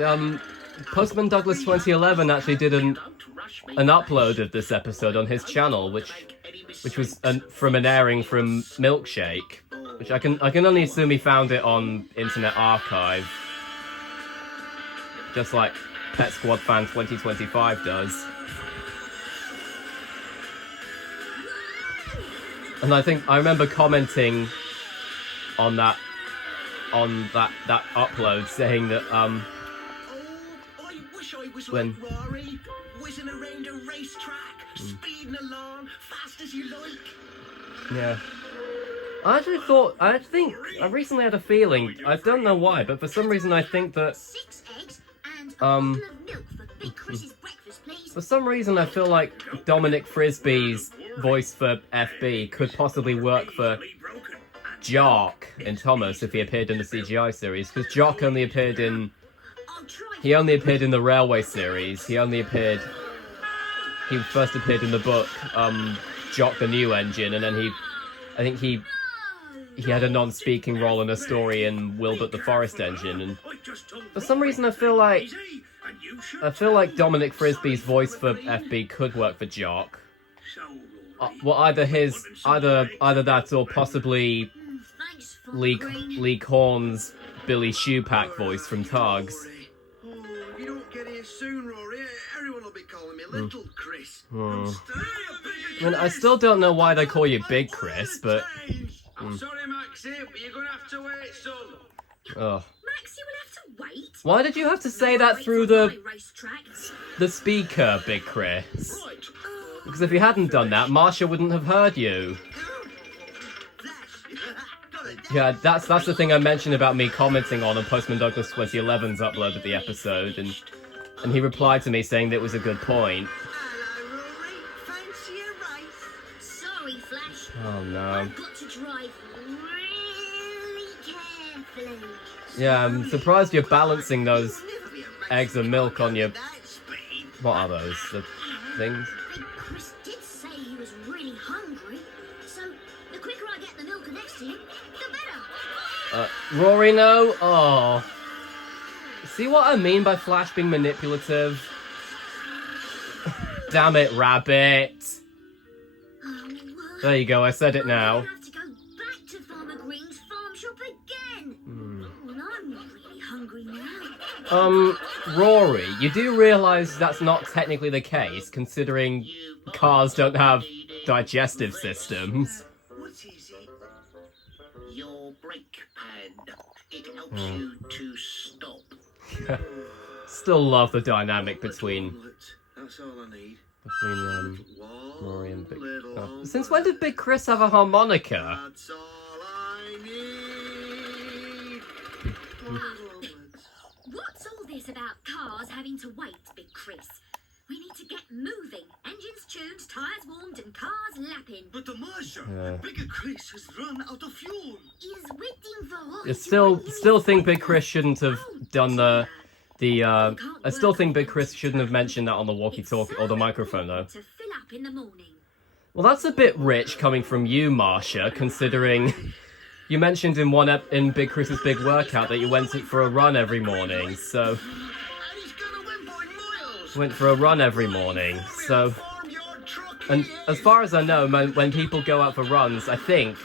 Postman Douglas 2011 actually did an upload of this episode on his channel, which was from an airing from Milkshake, which I can only assume he found it on Internet Archive, just like Pet Squad Fan 2025 does. And I remember commenting on that upload saying that Oh, I wish I was When- like Rory, whizzing around a racetrack, speeding along, fast as you like. yeah. I recently had a feeling, I don't know why, but for some reason I think that 6 eggs and a Um, bottle of milk for Big Chris's breakfast, please. For some reason, I feel like Dominic Frisby's voice for FB could possibly work for Jock in Thomas if he appeared in the CGI series, because Jock only appeared in I'll try the Railway series. He first appeared in the book Jock the New Engine, and then I think he had a non-speaking role in a story in Wilbert the Forest Engine, and for some reason I feel like Dominic Frisby's voice for FB could work for Jock. Well, either that or possibly Thanks for Lee Korn's Billy Shoepack voice from Targs. Oh, if you don't get here soon, Rory, everyone will be calling me Little Chris. I mean, I still don't know why they call you Big Chris, but I'm sorry, Maxie, but you're going to have to wait, son. oh, Maxie will have to wait. why did you have to say that through the speaker, Big Chris? Right. Because if you hadn't done that, Marsha wouldn't have heard you. Yeah, that's the thing I mentioned about me commenting on Postman Douglas 2011's upload of the episode, and he replied to me saying that it was a good point. Hello, Rory. Fancy a race? Sorry, Flash. Oh no. I've got to drive Yeah, I'm surprised you're balancing those eggs and milk on your... What are those? The things? Big Chris did say he was really hungry, so the quicker I get the milk next to him, the better. Rory, no? Oh. See what I mean by Flash being manipulative? Damn it, Rabbit. There you go, I said it now. I have to go back to Farmer Green's farm shop again. And I'm really hungry now. Rory, you do realise that's not technically the case, considering cars don't have digestive systems. What is it? Your brake pad. It helps you to stop. Still love the dynamic between That's all I need. Rory and Big... Since when did Big Chris have a harmonica? That's all I need. What's all this about cars having to wait, Big Chris? We need to get moving. Engines tuned, tyres warmed, and cars lapping. But the Marsha, Bigger Chris has run out of fuel. Is waiting for what? I still think Big Chris shouldn't have done the I still think Big Chris shouldn't have mentioned that on the walkie-talkie or the microphone though. To fill up in the morning. Well, that's a bit rich coming from you, Marsha, considering you mentioned in Big Chris's big workout that you went for a run every morning. So And he's gonna win by miles. went for a run every morning. So Farmyard truck and here. as far as I know, when people go out for runs, I think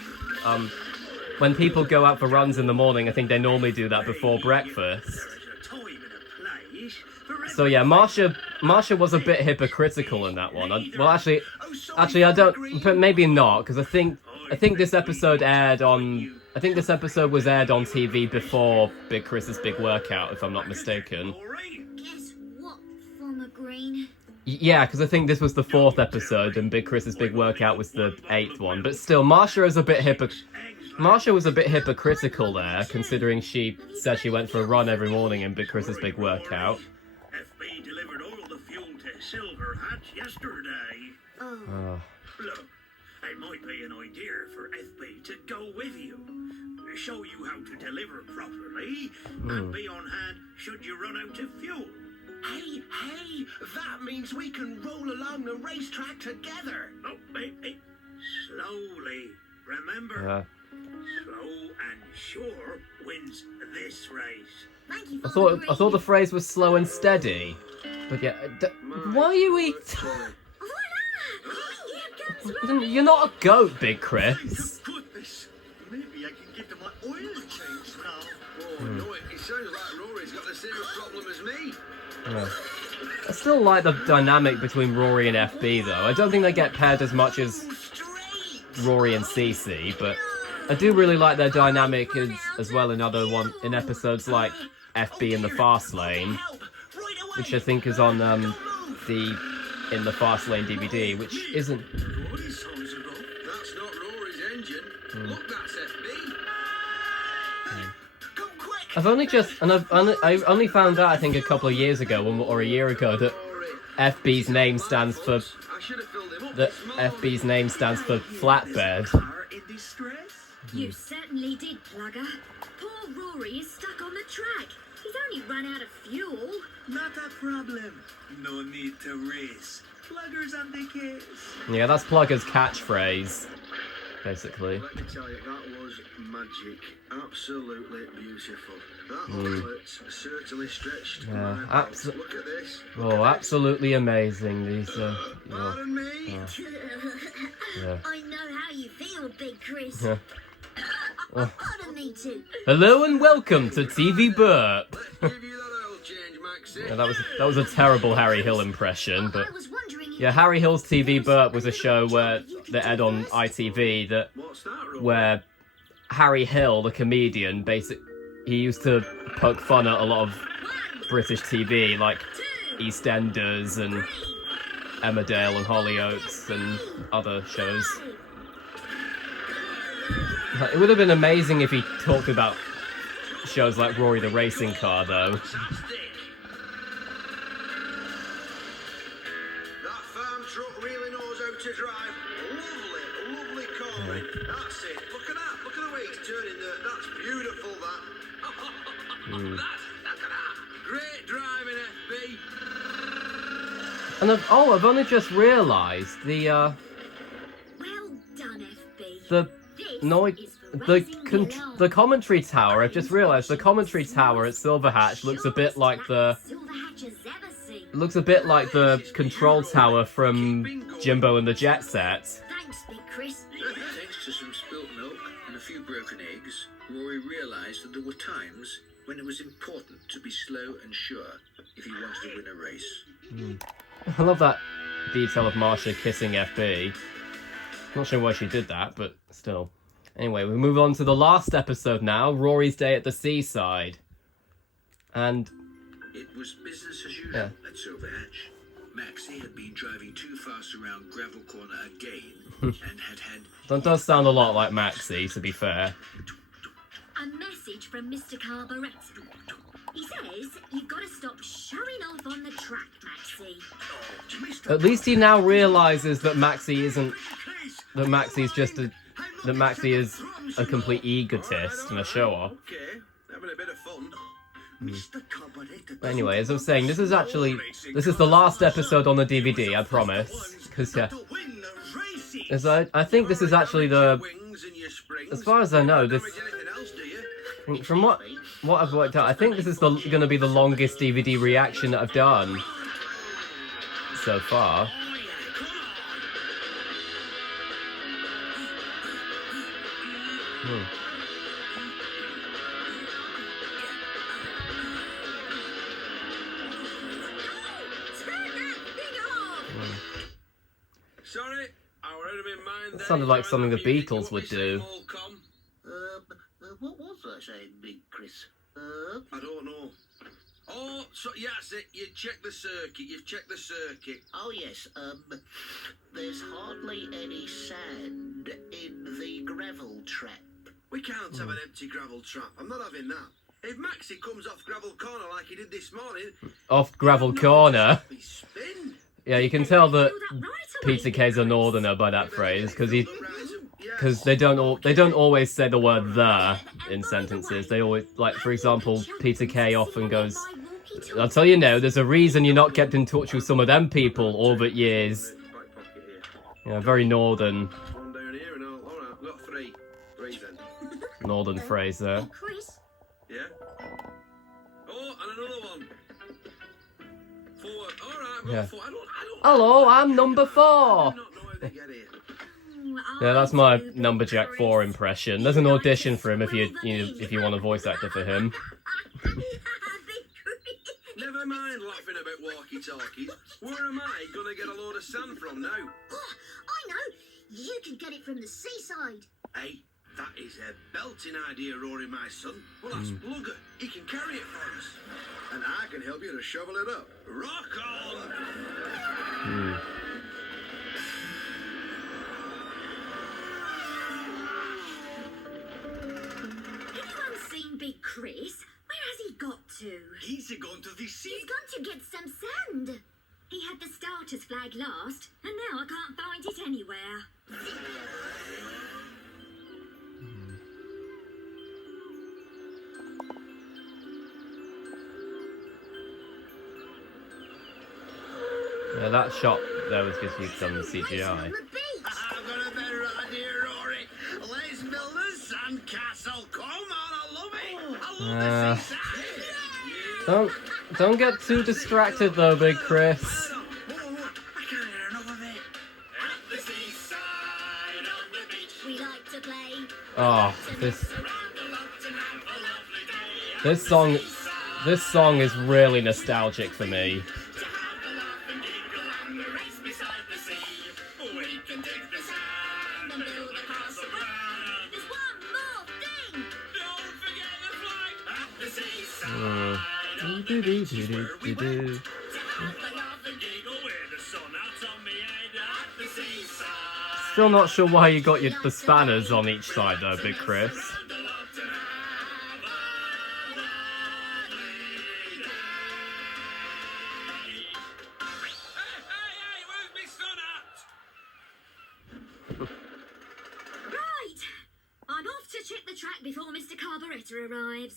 when people go out for runs in the morning, I think they normally do that before breakfast. There's a time and a place for So yeah, Marsha was a bit hypocritical in that one. Actually, I don't, but maybe not, because I think this episode aired on. I think this episode was aired on TV before Big Chris's big workout, if I'm not mistaken. Guess what, Farmer Green? Yeah, because I think this was the 4th episode, and Big Chris's big workout was the 8th one. But still, Marsha was a bit hypocritical there, considering she said she went for a run every morning in Big Chris's big workout. FB delivered all the fuel to Silver Hat yesterday. Oh. Look, it might be an idea for FB to go with you. Show you how to deliver properly, and be on hand should you run out of fuel. Hey, that means we can roll along the racetrack together. Oh, hey, slowly. Remember, slow and sure wins this race. Thank you, I Farmer Green. thought the phrase was slow and steady. But yeah, why are you eating? Voila! Here comes You're not a goat, Big Chris. Goodness, maybe I can get my oil changed now. Oh, no, it sounds like Rory's got the same problem as me. I still like the dynamic between Rory and FB though. I don't think they get paired as much as Rory and CeCe, but I do really like their dynamic as well in episodes like FB in the Fast Lane, which I think is on in the Fast Lane DVD, which isn't. That's not Rory's engine. Look, that's FB. Come quick. I only found out I think a couple of years ago or a year ago that FB's name stands for I should have filled him up. that this FB's name stands for flatbed. Are in distress? You certainly did, Plugger. Poor Rory is stuck on the track. He's only run out of fuel. Not a problem. No need to race. Pluggers on the case. Yeah, that's Plugger's catchphrase, basically. Let me tell you, that was magic. Absolutely beautiful. That omelet's certainly stretched Yeah, my legs. Look at this. Oh, absolutely amazing. These Pardon me? yeah. I know how you feel, Big Chris. Yeah. Pardon me too. Hello and welcome to TV Burp. Give you that oil change, Maxie. Yeah, that was a terrible Harry Hill impression, but I was wondering if yeah, Harry Hill's TV Burp was a show that aired on ITV What's that, Rory? where Harry Hill, the comedian, he used to poke fun at a lot of British TV, like EastEnders and Emmerdale and Hollyoaks and other shows. It would have been amazing if he talked about shows like Rory the Racing Car, though. That farm truck really knows how to drive. Lovely car. That's it. Look at that. Look at the way he's turning there. That's beautiful, that. Look at that. Great driving, FB. And I've only just realised the Well done, FB. the This noise. is for raising the alarm. The commentary tower, I've just realised the commentary tower at Silverhatch looks a bit like the Silverhatch has ever seen. looks a bit like the control tower from Jimbo and the Jet Set. Thanks, Big Chris. Thanks to some spilt milk and a few broken eggs, Rory realised that there were times when it was important to be slow and sure if he wanted to win a race. I love that detail of Marsha kissing FB. Not sure why she did that, but still. Anyway, we move on to the last episode now, Rory's day at the seaside. And It was business as usual Yeah. at Silverhatch. Maxie had been driving too fast around Gravel Corner again and had that does sound a lot like Maxie, to be fair. A message from Mr. Carburetor. He says you've got to stop showing off on the track, Maxie. At least he now realises that Maxie isn't... That Maxie's just a... That Maxie is a complete egotist and a show-off. Okay, having a bit of fun. But anyway, as I was saying, this is the last episode on the DVD, I promise. Because, yeah, as I think this is actually the... Wings in your springs. As far as I know, this... Damage anything else, do you? From what I've worked out, I think this is going to be the longest DVD reaction that I've done so far. Sorry, I were out of my mind. That sounded like something the Beatles would do. What was I saying, Big Chris? I don't know. Oh, so yeah, that's it. You check the circuit. You've checked the circuit. Oh yes, there's hardly any sand in the gravel trap. We can't have an empty gravel trap. I'm not having that. If Maxie comes off Gravel Corner like he did this morning... Off Gravel Corner. He spin. Yeah, you can tell that Do that right away, Peter K's a northerner by that phrase, because Yeah. they don't always say the word "the" in sentences. They always, like, for example, Peter K often goes, "I'll tell you now, there's a reason you're not kept in touch with some of them people over years." Back pocket here. Yeah, very northern One down here and all. All right, I've got three. Three then. northern phrase there. Chris, Yeah. Oh, and another one. Four. All right, I've Yeah. got four. I don't. Hello, I'm number 4. I do not know how they get here. Yeah, that's my Numberjack 4 impression. There's an audition for him if you want a voice actor for him. Never mind laughing about walkie-talkies. Where am I gonna get a load of sand from now? Oh, I know. You can get it from the seaside. Hey, that is a belting idea, Rory, my son. Well, that's Blugger. He can carry it for us. And I can help you to shovel it up. Rock on! Anyone seen Big Chris? Where has he got to? He's gone to the sea. He's gone to get some sand. He had the starter's flag last, and now I can't find it anywhere. Yeah, that shot there was because you've done the Racing CGI. on the beach. I've got a better idea, Rory. Let's build a sandcastle. Come on, I love it. I love the seaside. Don't get too distracted though, Big Chris. I can't get enough of it. At the seaside of the beach. We like to play. Oh, this song is really nostalgic for me. There's one more thing. Don't forget the flag at the seaside. Do-do-do-do-do-do. To have the laugh and giggle with the sun out on me head at the seaside. Still not sure why you got the spanners on each side though, Big Chris. Hey, where's me son at? Right. I'm off to check the track before before Mr. Carburetor arrives.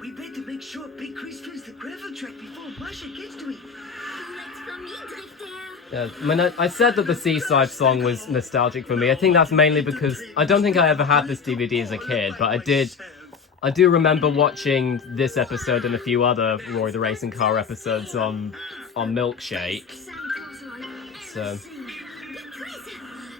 We better make sure Big Chris fills the gravel track before Masha gets to it. Let's for me, Drifter. Yeah, I mean, I said that the Seaside song was nostalgic for me. I think that's mainly because I don't think I ever had this DVD as a kid, but I do remember watching this episode and a few other Rory the Racing Car episodes on Milkshake. So Big Chris,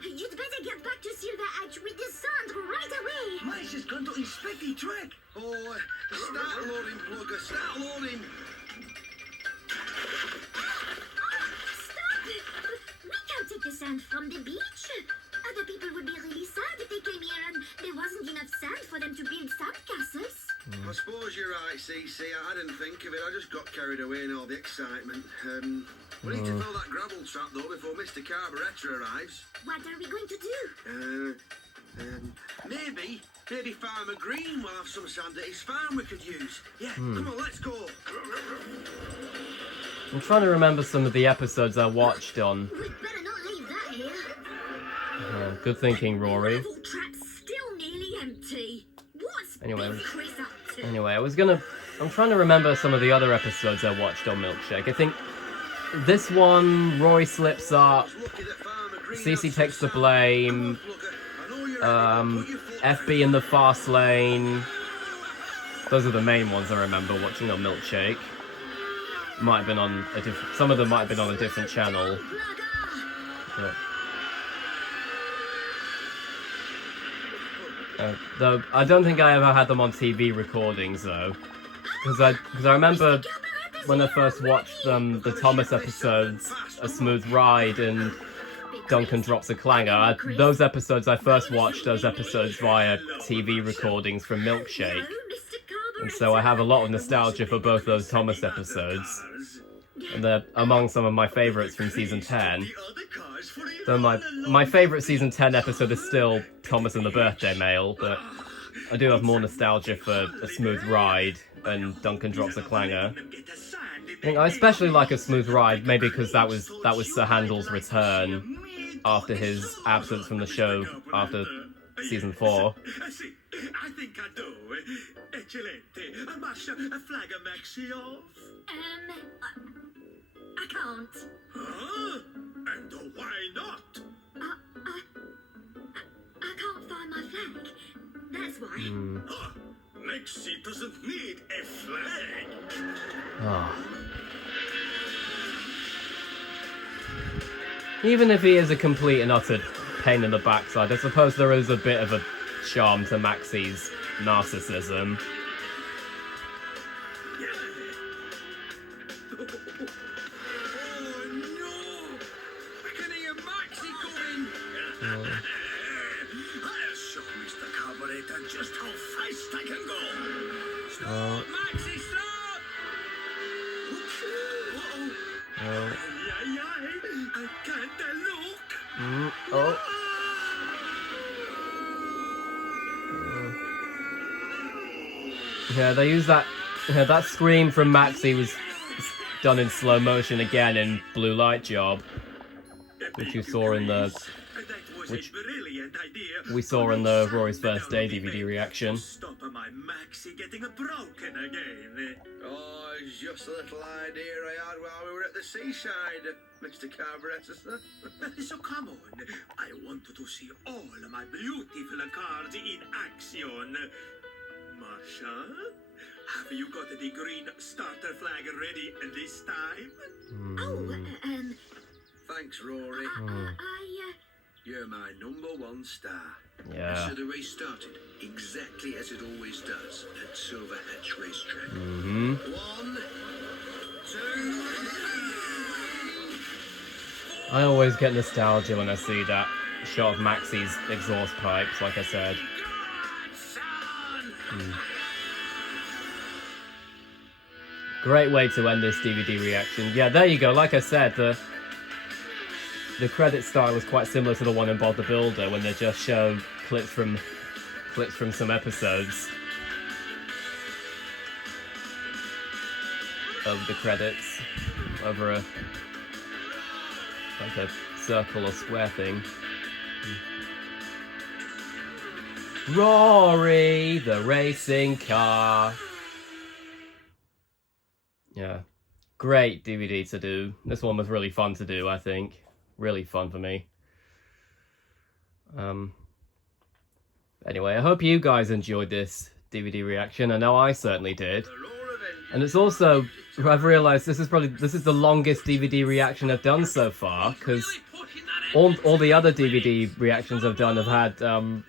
you'd better get back to Silver Edge with the sand right away. Masha's gone to inspect the track. Oh, start loading, plugger, start loading. Stop! We can't take the sand from the beach. Other people would be really sad if they came here and there wasn't enough sand for them to build sand castles. I suppose you're right, CeCe. I didn't think of it. I just got carried away in all the excitement. We need to fill that gravel trap, though, before Mr. Carburetor arrives. What are we going to do? Maybe Farmer Green will have some sand at his farm we could use. Yeah, come on, let's go. I'm trying to remember some of the episodes I watched on. We'd better not leave that here. Good thinking, Rory. Gravel trap's still nearly empty. What's Anyway. Big Chris up to? Anyway, I'm trying to remember some of the other episodes I watched on Milkshake. I think this one, Rory slips up, CeCe takes the blame, FB in the fast lane. Those are the main ones I remember watching on Milkshake. Might have been on a different. Some of them might have been on a different channel. Though I don't think I ever had them on TV recordings though, because I remember when I first watched the Thomas episodes, A Smooth Ride and Duncan Drops a Clanger. Those episodes I first watched those episodes via TV recordings from Milkshake. And so I have a lot of nostalgia for both those Thomas episodes. And they're among some of my favourites from season 10. Though my favourite season 10 episode is still Thomas and the Birthday Mail, but I do have more nostalgia for A Smooth Ride and Duncan Drops a Clanger. I think I especially like A Smooth Ride, maybe because that was Sir Handel's return after his absence from the show after season 4. I think I do. Eccellente. Masha, a flag of Maxi off? I can't. Huh? And why not? I can't find my flag. That's why. Huh? Maxi doesn't need a flag. Oh. Even if he is a complete and utter pain in the backside, I suppose there is a bit of a charm to Maxi's narcissism. Oh, no! I can hear Maxie coming! I'll show Mr. Carburetor just how fast I can go. Stop! Maxie, stop! Uh-oh. I can't look. Oh. Yeah, they use that. Yeah, that scream from Maxie was done in slow motion again in Blue Light Job, which you saw in the we saw in the Rory's First Day DVD reaction. Stop my Maxi getting broken again. Oh, it's just a little idea I had while we were at the seaside, Mr. Carburetor, sir. So come on, I wanted to see all my beautiful cars in action. Masha, have you got the green starter flag ready this time? Thanks, Rory. You're my #1 star. Yeah. So the race started exactly as it always does at Silver Hatch Racetrack. 1, 2, 3. I always get nostalgia when I see that shot of Maxie's exhaust pipes, like I said. Great way to end this DVD reaction. Yeah, there you go. Like I said, the credit style is quite similar to the one in Bob the Builder, when they just show clips from some episodes of the credits over a circle or square thing. Rory, the racing car. Yeah, great DVD to do. This one was really fun to do, I think. Really fun for me. Anyway, I hope you guys enjoyed this DVD reaction. I know I certainly did. And it's also, I've realised this is the longest DVD reaction I've done so far, because all the other DVD reactions I've done have had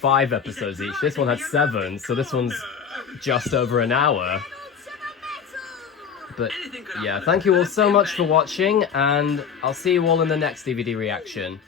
5 episodes each. This one had 7, so this one's just over an hour. But yeah, thank you all so much for watching, and I'll see you all in the next DVD reaction.